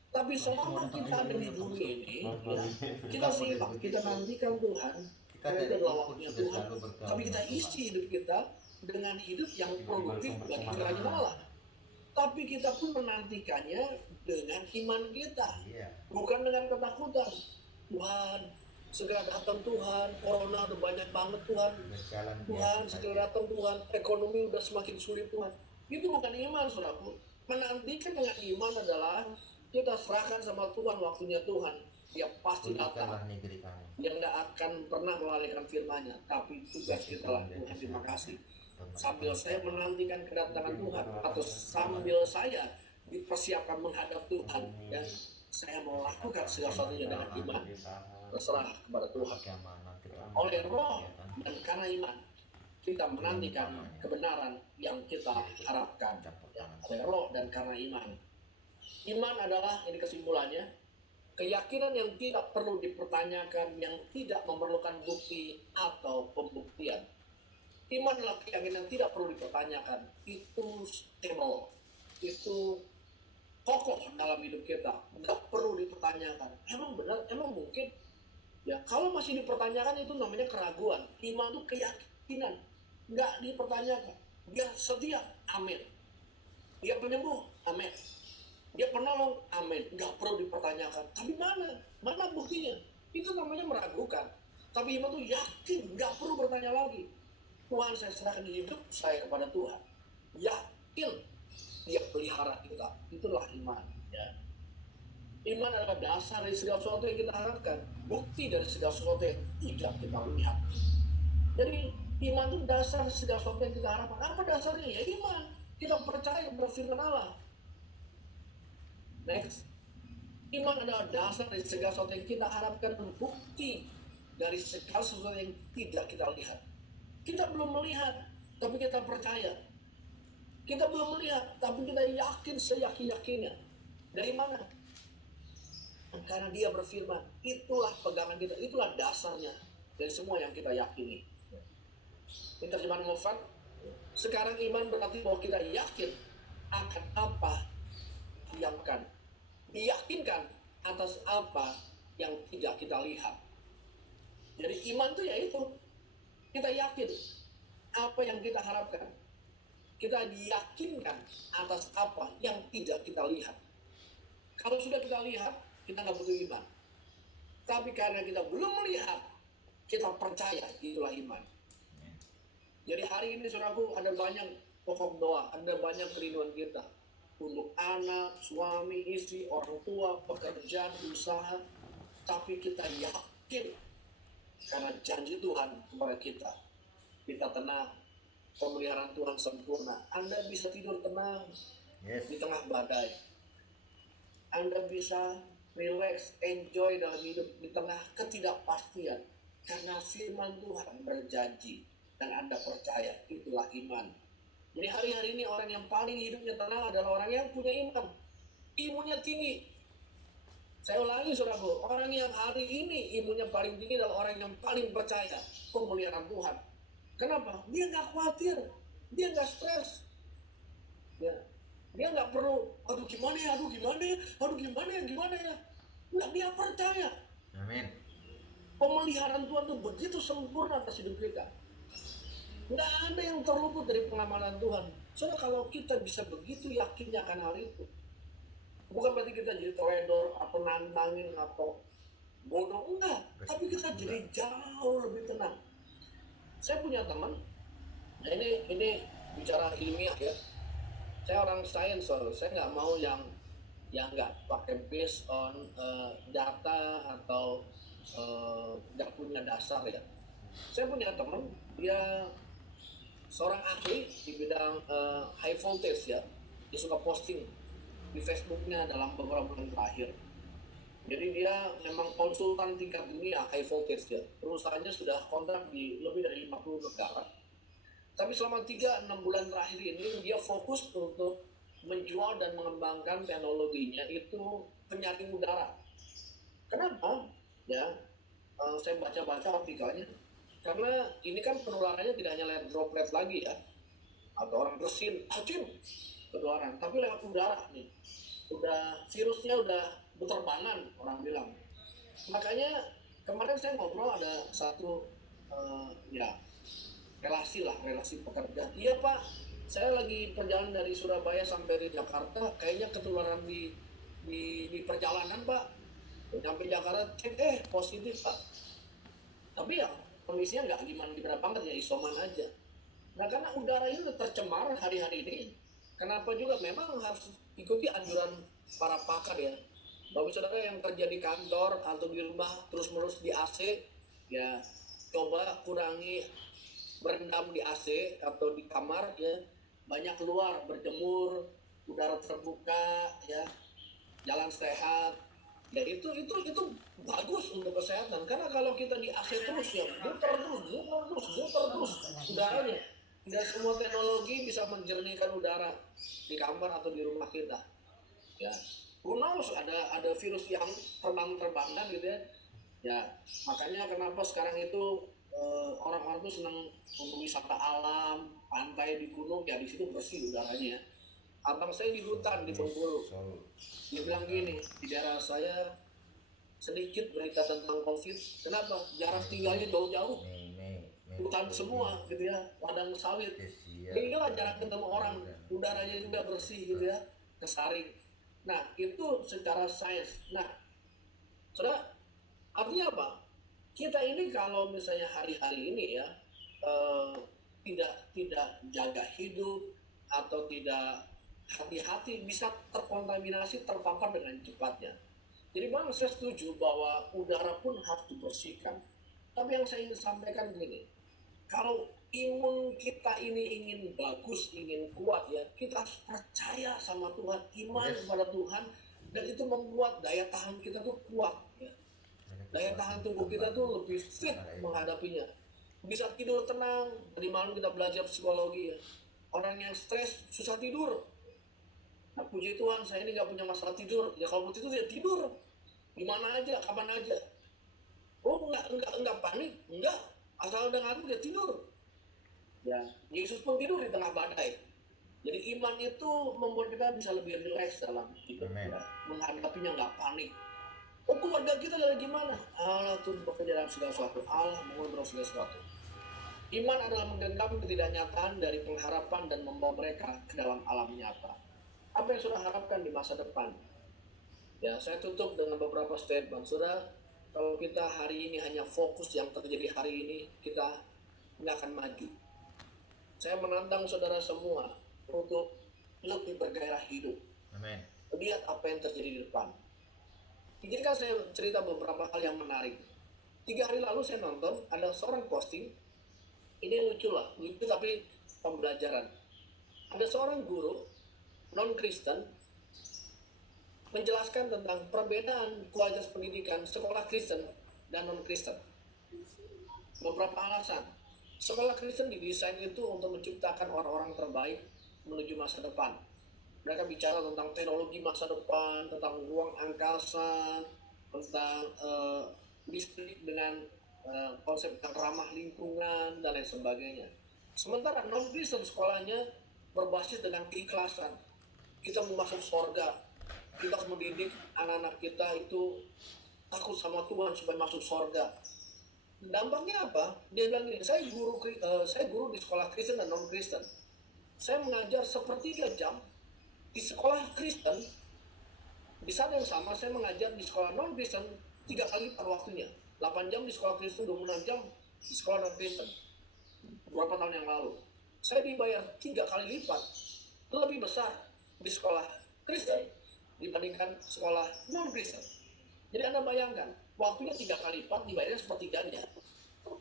Tapi selama kita ada di dunia ini, ya, kita simak, kita nantikan Tuhan. Itu adalah waktunya Tuhan. Tapi kita isi hidup kita dengan hidup yang produktif bagi kerajaan Allah. Tapi kita pun menantikannya dengan iman kita, bukan dengan ketakutan. Tuhan, segera datang Tuhan, corona udah banyak banget Tuhan. Tuhan, segera datang Tuhan, ekonomi udah semakin sulit Tuhan. Itu bukan iman, saudaraku. Menantikan dengan iman adalah kita serahkan sama Tuhan waktunya Tuhan. Dia pasti datang. Pulihkanlah negeri kami. Dia nggak akan pernah melalaikan firman-Nya, tapi tugas kita lah Tuhan, terima kasih. Sambil saya menantikan kedatangan Tuhan, atau sambil saya dipersiapkan menghadap Tuhan, ya, saya mau lakukan segala sesuatunya dengan iman, terserah kepada Tuhan. Oleh roh dan karena iman, kita menantikan kebenaran yang kita harapkan, ya, oleh roh dan karena iman. Iman adalah, ini kesimpulannya, keyakinan yang tidak perlu dipertanyakan, yang tidak memerlukan bukti atau pembuktian. Iman adalah keyakinan yang tidak perlu dipertanyakan. Itu stable, itu kokoh dalam hidup kita. Nggak perlu dipertanyakan. Emang benar? Emang mungkin? Ya, kalau masih dipertanyakan itu namanya keraguan. Iman itu keyakinan, nggak dipertanyakan. Dia setia, amin. Dia penyembuh, amin. Dia penolong, amin. Nggak perlu dipertanyakan. Tapi mana buktinya? Itu namanya meragukan. Tapi iman itu yakin, nggak perlu bertanya lagi. Tuhan, saya serahkan hidup saya kepada Tuhan. Yakin Dia pelihara kita. Itulah iman, ya. Iman adalah dasar dari segala sesuatu yang kita harapkan, bukti dari segala sesuatu yang tidak kita lihat. Jadi iman itu dasar segala sesuatu yang kita harapkan. Apa dasarnya? Ya iman. Kita percaya pada firman Allah. Next. Iman adalah dasar dari segala sesuatu yang kita harapkan, bukti dari segala sesuatu yang tidak kita lihat. Kita belum melihat, tapi kita percaya. Kita belum melihat, tapi kita yakin seyakin-yakinnya. Dari mana? Karena Dia berfirman. Itulah pegangan kita, itulah dasarnya dari semua yang kita yakini. Ini terjemahan Mofat. Sekarang iman berarti bahwa kita yakin akan apa yang akan diyakinkan atas apa yang tidak kita lihat. Jadi iman itu yaitu kita yakin apa yang kita harapkan. Kita diyakinkan atas apa yang tidak kita lihat. Kalau sudah kita lihat, kita nggak butuh iman. Tapi karena kita belum melihat, kita percaya, itulah iman. Jadi hari ini saudaraku, ada banyak pokok doa, ada banyak kerinduan kita. Untuk anak, suami, istri, orang tua, pekerjaan, usaha. Tapi kita yakin karena janji Tuhan kepada kita. Kita tenang, pemeliharaan Tuhan sempurna. Anda bisa tidur tenang di tengah badai. Anda bisa relax, enjoy dalam hidup di tengah ketidakpastian. Karena firman Tuhan berjanji dan Anda percaya, itulah iman. Jadi hari-hari ini orang yang paling hidupnya tenang adalah orang yang punya iman. Imunnya tinggi. Saya ulangi saudaraku, orang yang hari ini imunnya paling tinggi adalah orang yang paling percaya pemeliharaan Tuhan. Kenapa? Dia nggak khawatir, dia nggak stres, ya. Dia nggak perlu, aduh gimana ya. Nggak, dia percaya. Amin. Pemeliharaan Tuhan itu begitu sempurna atas hidup kita. Nggak ada yang terluput dari pengamanan Tuhan. Soalnya kalau kita bisa begitu yakinnya akan hal itu, bukan berarti kita jadi teledor atau nantangin atau bodoh, enggak. Tapi kita jadi jauh lebih tenang. Saya punya teman, nah ini bicara ilmiah ya. Saya orang sains, saya nggak mau yang nggak pakai based on data atau nggak punya dasar ya. Saya punya teman, dia seorang ahli di bidang high voltage ya. Dia suka posting di Facebooknya dalam beberapa bulan terakhir. Jadi dia memang konsultan tingkat dunia high voltage ya. Perusahaannya sudah kontrak di lebih dari 50 negara. Tapi selama 3-6 bulan terakhir ini dia fokus untuk menjual dan mengembangkan teknologinya itu penyaring udara. Kenapa? Ya, saya baca-baca artikelnya. Karena ini kan penularannya tidak hanya lewat droplet lagi ya, atau orang bersin, acim, ketularan, tapi lewat udara nih. Virusnya udah berterbangan, orang bilang. Makanya kemarin saya ngobrol ada satu relasi pekerja. Iya Pak, saya lagi perjalanan dari Surabaya sampai di Jakarta, kayaknya ketularan di perjalanan Pak. Sampai Jakarta cek positif Pak. Tapi ya kondisinya nggak gimana banget ya, isoman aja. Nah karena udaranya udah tercemar hari-hari ini, kenapa juga memang harus ikuti anjuran para pakar ya, Bapak saudara yang kerja di kantor atau di rumah terus-menerus di AC, ya coba kurangi berendam di AC atau di kamar ya, banyak keluar berjemur, udara terbuka ya, jalan sehat. Ya itu bagus untuk kesehatan, karena kalau kita di AC terus ya muter terus udaranya. Tidak semua teknologi bisa menjernihkan udara di kamar atau di rumah kita. Ya, who knows, ada virus yang terbang-terbangan gitu ya. Ya, makanya kenapa sekarang itu orang-orang tuh senang untuk wisata alam, pantai di gunung, ya di situ bersih udaranya. Abang saya di hutan di Bengkulu, dia bilang gini, di daerah saya sedikit berita tentang COVID. Kenapa? Jarak tinggalnya jauh-jauh, hutan semua gitu ya, ladang sawit. Tinggal jarak ketemu orang, udaranya juga bersih gitu ya, kesaring. Nah, itu secara sains. Nah, saudara, artinya apa? Kita ini kalau misalnya hari-hari ini ya eh, tidak jaga hidup atau tidak hati-hati, bisa terkontaminasi, terpapar dengan cepatnya. Jadi bang, saya setuju bahwa udara pun harus dibersihkan. Tapi yang saya ingin sampaikan gini, kalau imun kita ini ingin bagus, ingin kuat ya, kita harus percaya sama Tuhan, iman kepada Tuhan, dan itu membuat daya tahan kita tuh kuat ya. Daya tahan tubuh kita tuh lebih fit menghadapinya. Bisa tidur tenang. Tadi malam kita belajar psikologi ya. Orang yang stres susah tidur. Nah, puji Tuhan, saya ini nggak punya masalah tidur. Ya kalau mau tidur ya tidur. Di mana aja, kapan aja. Oh enggak panik, enggak. Asal udah ngantuk ya tidur. Ya, Yesus pun tidur di tengah badai. Jadi iman itu membuat kita bisa lebih rileks dalam hidup ya. Menghadapinya nggak panik. Oh, keluarga kita lagi gimana? Allah tuh bekerja dalam segala sesuatu. Allah mengontrol segala sesuatu. Iman adalah menggenggam ketidaknyataan dari pengharapan dan membawa mereka ke dalam alam nyata. Apa yang sudah harapkan di masa depan? Ya, saya tutup dengan beberapa statement. Sudah, kalau kita hari ini hanya fokus yang terjadi hari ini, kita nggak akan maju. Saya menantang saudara semua untuk lebih bergairah hidup. Amin. Lihat apa yang terjadi di depan. Izinkan saya cerita beberapa hal yang menarik. 3 hari lalu saya nonton, ada seorang posting, ini lucu tapi pembelajaran. Ada seorang guru non-Kristen menjelaskan tentang perbedaan kualitas pendidikan sekolah Kristen dan non-Kristen. Beberapa alasan. Sekolah Kristen didesain itu untuk menciptakan orang-orang terbaik menuju masa depan. Mereka bicara tentang teknologi masa depan, tentang ruang angkasa, tentang listrik dengan konsep yang ramah lingkungan dan lain sebagainya. Sementara non-Kristen sekolahnya berbasis dengan keikhlasan. Kita mau masuk surga, kita harus mendidik anak-anak kita itu takut sama Tuhan supaya masuk surga. Dampaknya apa? Dia bilang gini, saya guru di sekolah Kristen dan non-Kristen. Saya mengajar sepertiga jam di sekolah Kristen, di saat yang sama saya mengajar di sekolah non-Kristen 3 kali lipat waktunya. 8 jam di sekolah Kristen, 26 jam di sekolah non-Kristen. Beberapa tahun yang lalu, saya dibayar 3 kali lipat, lebih besar di sekolah Kristen dibandingkan sekolah non-Kristen. Jadi Anda bayangkan, waktunya 3 kali lipat, dibayarnya sepertiganya.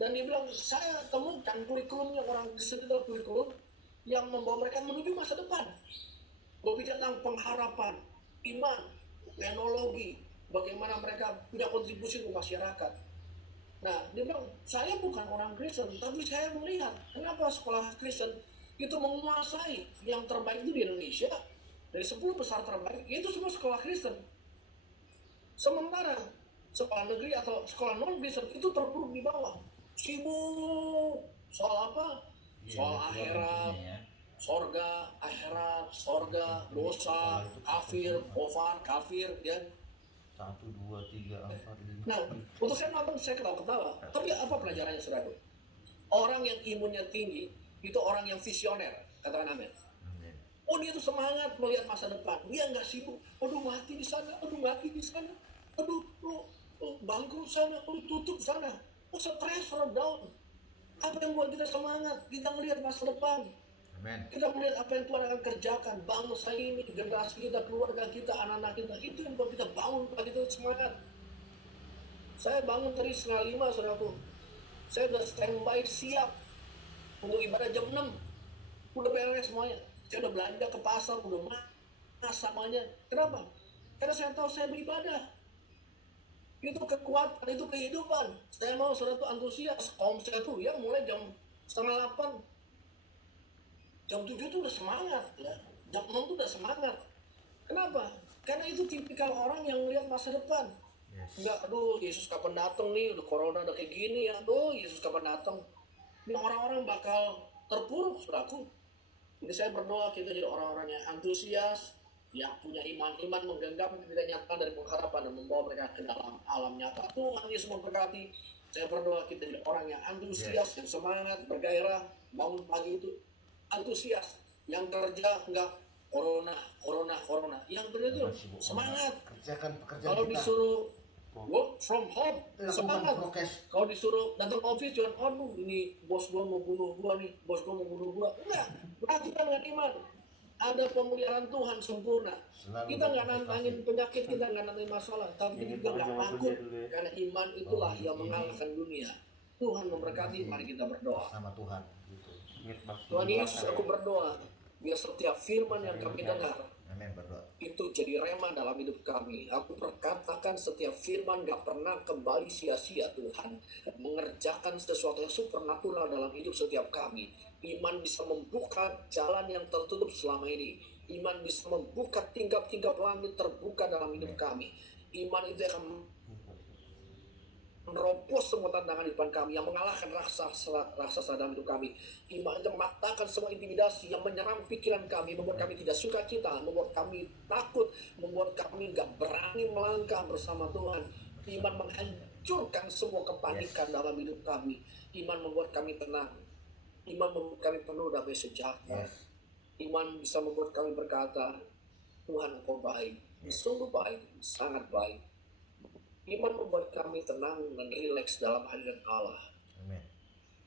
Dan dia bilang, saya temukan kurikulumnya orang Kristen itu kurikulum yang membawa mereka menuju masa depan. Berbicara tentang pengharapan, iman, teknologi, bagaimana mereka punya kontribusi untuk masyarakat. Nah, dia bilang, saya bukan orang Kristen, tapi saya melihat kenapa sekolah Kristen itu menguasai yang terbaik itu di Indonesia. Dari 10 besar terbaik, itu semua sekolah Kristen. Sementara sekolah negeri atau sekolah non-Kristen itu terpuruk di bawah. Sibuk soal apa? Soal akhirat, sorga, akhirat, sorga, dosa, kafir, kofar, kafir, ya. 1, 2, 3, 4, 5. Nah, untuk saya nonton saya ketawa-ketawa. Tapi apa pelajarannya, saudara? Orang yang imunnya tinggi itu orang yang visioner, katakan amin. Oh, dia tuh semangat melihat masa depan. Dia nggak sibuk. Aduh, mati di sana. Aduh, mati di sana. Aduh, bangkrut sana. Aduh, tutup sana. Oh, stres, down. Apa yang buat kita semangat? Kita melihat masa depan. Amin. Kita melihat apa yang Tuhan akan kerjakan, bangsa ini, generasi kita, keluarga kita, anak-anak kita, itu yang buat kita bangun pagi itu semangat. Saya bangun tadi 4:30, saudaraku. Saya udah standby siap untuk ibadah jam 6. Udah beres semuanya. Saya udah belanja ke pasar, udah masak semuanya. Kenapa? Karena saya tahu saya beribadah. Itu kekuatan, itu kehidupan. Saya mau saudara tuh antusias. Om saya tuh ya mulai jam 7:30. Jam 7 tuh udah semangat ya. Jam 6 tuh udah semangat. Kenapa? Karena itu tipikal orang yang melihat masa depan. Yes. Enggak, aduh Yesus kapan datang nih, udah corona udah kayak gini ya, aduh Yesus kapan datang. Ini orang-orang bakal terpuruk, saudaraku. Jadi saya berdoa kita jadi orang-orang yang antusias, yang punya iman menggenggam tidak nyata dari pengharapan dan membawa mereka ke dalam alam nyata. Tuhan Yesus memberkati. Saya berdoa kita jadi orang yang antusias, yang semangat, bergairah, bangun pagi itu antusias, yang kerja enggak corona, yang benar itu semangat. Kerjakan pekerjaan Kalau kita. disuruh work from home, Lakukan semangat. prokes. Kalau disuruh datang office, jangan aduh ini bos gua mau bunuh gua nih, bos gua mau bunuh gua. Enggak, lakukan dengan iman. Ada pemeliharaan Tuhan sempurna. Selalu Kita nggak berprestasi. nantangin penyakit, kita nggak nantangin masalah, tapi Ini juga nggak Pak, zaman takut. dulu ya. Karena iman itulah Oh, yang ini. mengalahkan dunia. Tuhan memberkati, mari kita berdoa. Sama Tuhan gitu. Ingat waktu Tuhan di Yesus, pasar aku ya. berdoa, biar setiap firman yang kami dengar Amin, berdoa. itu jadi rema dalam hidup kami. Aku perkatakan setiap firman gak pernah kembali sia-sia Tuhan. Mengerjakan sesuatu yang supernatural dalam hidup setiap kami. Iman bisa membuka jalan yang tertutup selama ini. Iman bisa membuka tingkap-tingkap langit terbuka dalam hidup kami. Iman itu akan menerobos semua tantangan di depan kami, yang mengalahkan raksasa dalam hidup kami. Iman itu mematahkan semua intimidasi yang menyerang pikiran kami, membuat kami tidak suka cita, membuat kami takut, membuat kami gak berani melangkah bersama Tuhan. Iman menghancurkan semua kepanikan dalam hidup kami. Iman membuat kami tenang. Iman membuat kami penuh damai sejahtera. Yes. Iman bisa membuat kami berkata, Tuhan Engkau baik, sungguh baik, sangat baik. Iman membuat kami tenang dan rileks dalam hadirat Allah. Amin.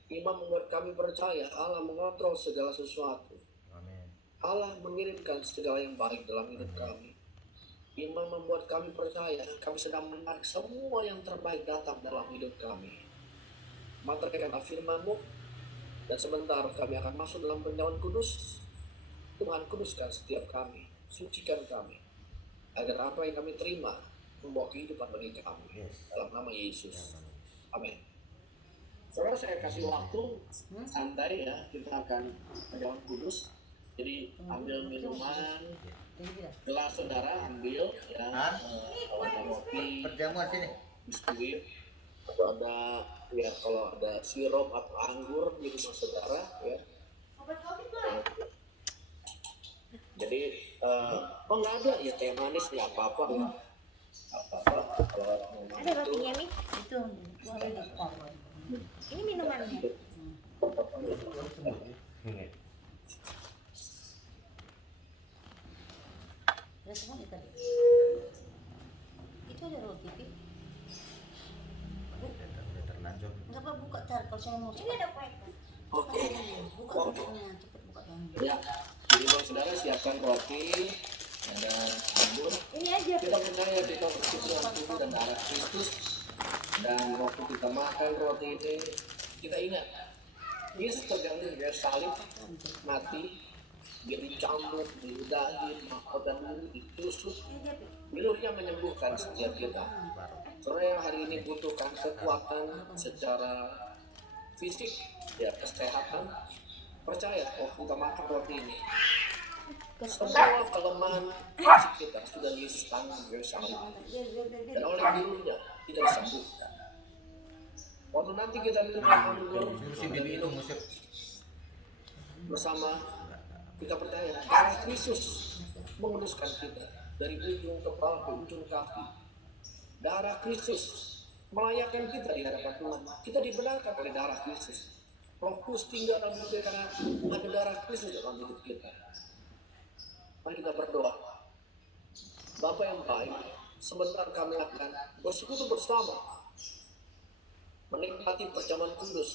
Iman membuat kami percaya Allah mengontrol segala sesuatu. Amin. Allah mengirimkan segala yang baik dalam hidup kami. Iman membuat kami percaya kami sedang menarik semua yang terbaik datang dalam hidup kami. Materaikan firman-Mu, dan sebentar kami akan masuk dalam penyawaan kudus. Tuhan kuduskan setiap kami, sucikan kami, agar apa yang kami terima membawa kehidupan bagi kami. Yes. Dalam nama Yesus. Amin. Amin. Saudara, saya kasih waktu santai ya, kita akan penyawaan kudus. Jadi ambil minuman, gelas saudara ambil ya, Hah? kalau ada roti, Perjamuan sini. biskuit, atau ada ya kalau ada sirup atau anggur di rumah saudara ya. Jadi oh nggak ada ya teh manis nggak apa-apa ya. Apa-apa kalau mau Ada rotinya nih, itu boleh dipotong. Ini minumannya. Ada semua nih tadi. Itu ada roti, Pi. Udah terlanjur. Nggak apa buka car kalau saya mau. Ini ada kue. Oke. Buka rotinya, cepet buka dong. Ya, jadi kalau saudara siapkan roti, ada anggur. Ini aja. Kita percaya kita bersyukur tubuh dan darah Kristus, dan waktu kita makan roti ini kita ingat Yesus tergantung dia salib, mati, dia dicambuk, diludahin, mahkota dulu, ditusuk, miluhnya menyembuhkan setiap kita. Saudara yang hari ini butuhkan kekuatan secara fisik, ya kesehatan, percaya waktu kita makan roti ini semua kelemahan fisik kita sudah Yesus tanggung dari salib, dan oleh birunya kita disembuhkan. Waktu nanti kita minum anggur, Musim ini itu musim. bersama, kita percaya darah Kristus menguduskan kita dari ujung kepala ke ujung kaki. Darah Kristus melayakkan kita di hadapan Tuhan. Kita dibenarkan oleh darah Kristus. Roh Kudus tinggal dalam hidup kita karena ada darah Kristus dalam hidup kita. Mari kita berdoa. Bapa yang baik, sebentar kami akan bersekutu bersama, menikmati perjamuan kudus.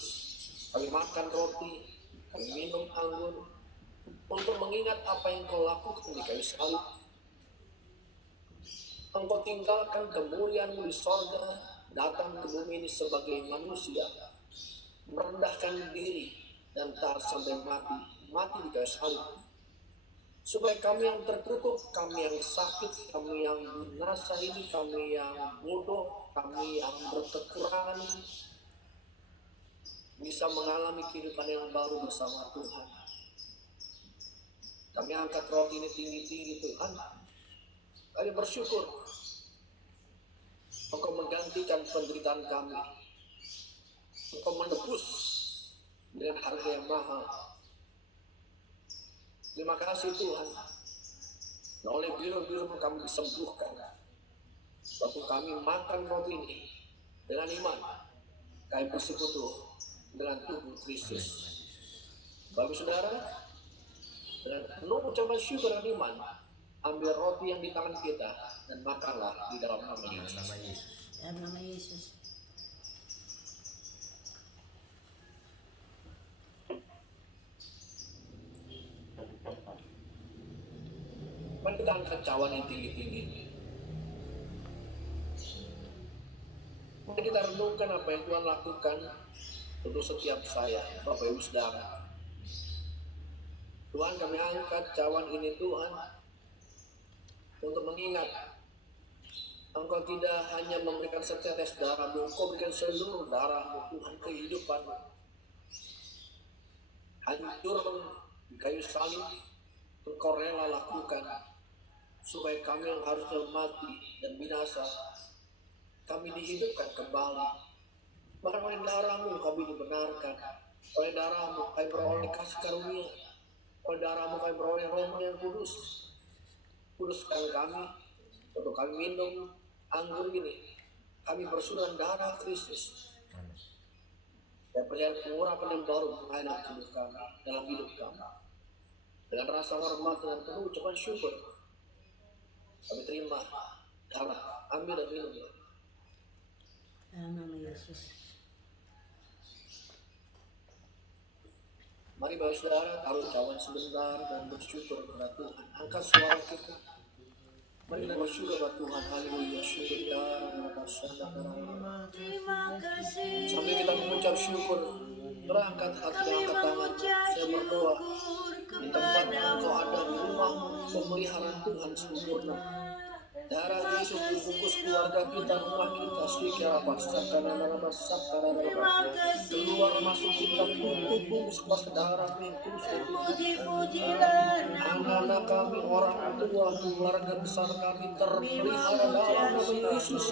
Kami makan roti, kami minum anggur, untuk mengingat apa yang kau lakukan di kayu salib. Engkau tinggalkan kemuliaan-Mu di sorga, datang ke bumi ini sebagai manusia, merendahkan diri dan taat sampai mati di kayu salib. Supaya kami yang terkutuk, kami yang sakit, kami yang binasa ini, kami yang bodoh, kami yang berkekurangan ini, bisa mengalami kehidupan yang baru bersama Tuhan. Kami angkat roti ini tinggi-tinggi Tuhan. Kami bersyukur Engkau menggantikan penderitaan kami. Engkau menebus dengan harga yang mahal. Terima kasih Tuhan. Dan oleh biru-biru kami disembuhkan. Waktu kami makan roti ini dengan iman, kami bersekutu dengan tubuh Kristus. Bapak saudara, dengan penuh ucapan syukur dan iman, ambil roti yang di tangan kita dan makanlah di dalam nama Dalam Yesus. nama Yesus. Dalam nama Yesus. Mari kita angkat cawan yang tinggi-tinggi. Mari kita renungkan apa yang Tuhan lakukan untuk setiap saya, Bapak Ibu Saudara. Tuhan, kami angkat cawan ini Tuhan untuk mengingat Engkau tidak hanya memberikan setetes darah-Mu, Engkau berikan seluruh darah-Mu Tuhan, kehidupan-Mu. Hancur di kayu salib, Engkau rela lakukan supaya kami yang harusnya mati dan binasa, kami dihidupkan kembali. Bahkan oleh darah-Mu kami dibenarkan, oleh darah-Mu kami beroleh kasih karunia, oleh darah-Mu kami beroleh Roh yang kudus. Kuduskan kami untuk kami minum anggur ini. Kami bersudah darah Kristus. Dan perjalanan pengurapan yang baru mengalir hidup kami, dalam hidup kami. Dengan rasa hormat dan penuh ucapan syukur, kami terima darah, ambil dan minum. Dalam nama Yesus. Mari Bapak Saudara taruh cawan sebentar dan bersyukur kepada Tuhan. Angkat suara kita. Mari kita bersyukur kepada Tuhan. Haleluya. Syukur ya. Terima kasih. Sambil kita mengucap syukur, terangkat hati, angkat tangan. Saya berdoa di tempat Engkau ada, di rumahmu, pemeliharaan Tuhan sempurna. Darah Yesus membungkus keluarga kita, rumah kita, sekitar apa, keluar masuk kita, tutup bungkus kuasa darah yang kudus. Puji-pujilah Anak-anak kami, orang tua, keluarga besar kami terpelihara dalam nama Yesus.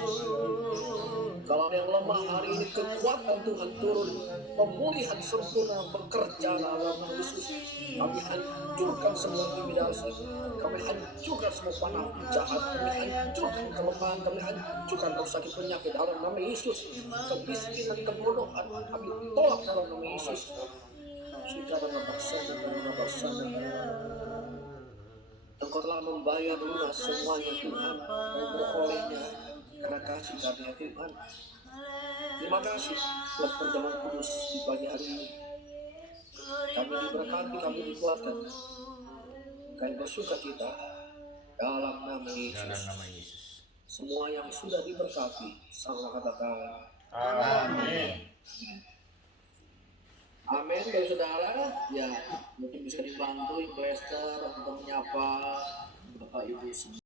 Kalau ada yang lemah hari ini, kekuatan Tuhan turun, pemulihan sempurna bekerja dalam nama Yesus. Kami hancurkan semua intimidasi, kami hancurkan semua panah jahat, kami hancurkan kelemahan, kami hancurkan roh sakit penyakit dalam nama Yesus. Kemiskinan, kebodohan, kami tolak dalam nama Yesus. Engkau telah membayar lunas semuanya Tuhan, dan berolehnya karena kasih karunia Tuhan. Terima kasih buat perjamuan kudus di pagi hari ini. Kami diberkati, kami dikuatkan, kami bersuka cita dalam nama Dalam Yesus. nama Yesus. Semua yang sudah diberkati, sama katakan Amin. amin. Baik saudara, ya mungkin bisa dibantu Ibu Esther untuk menyapa Bapak Ibu semua.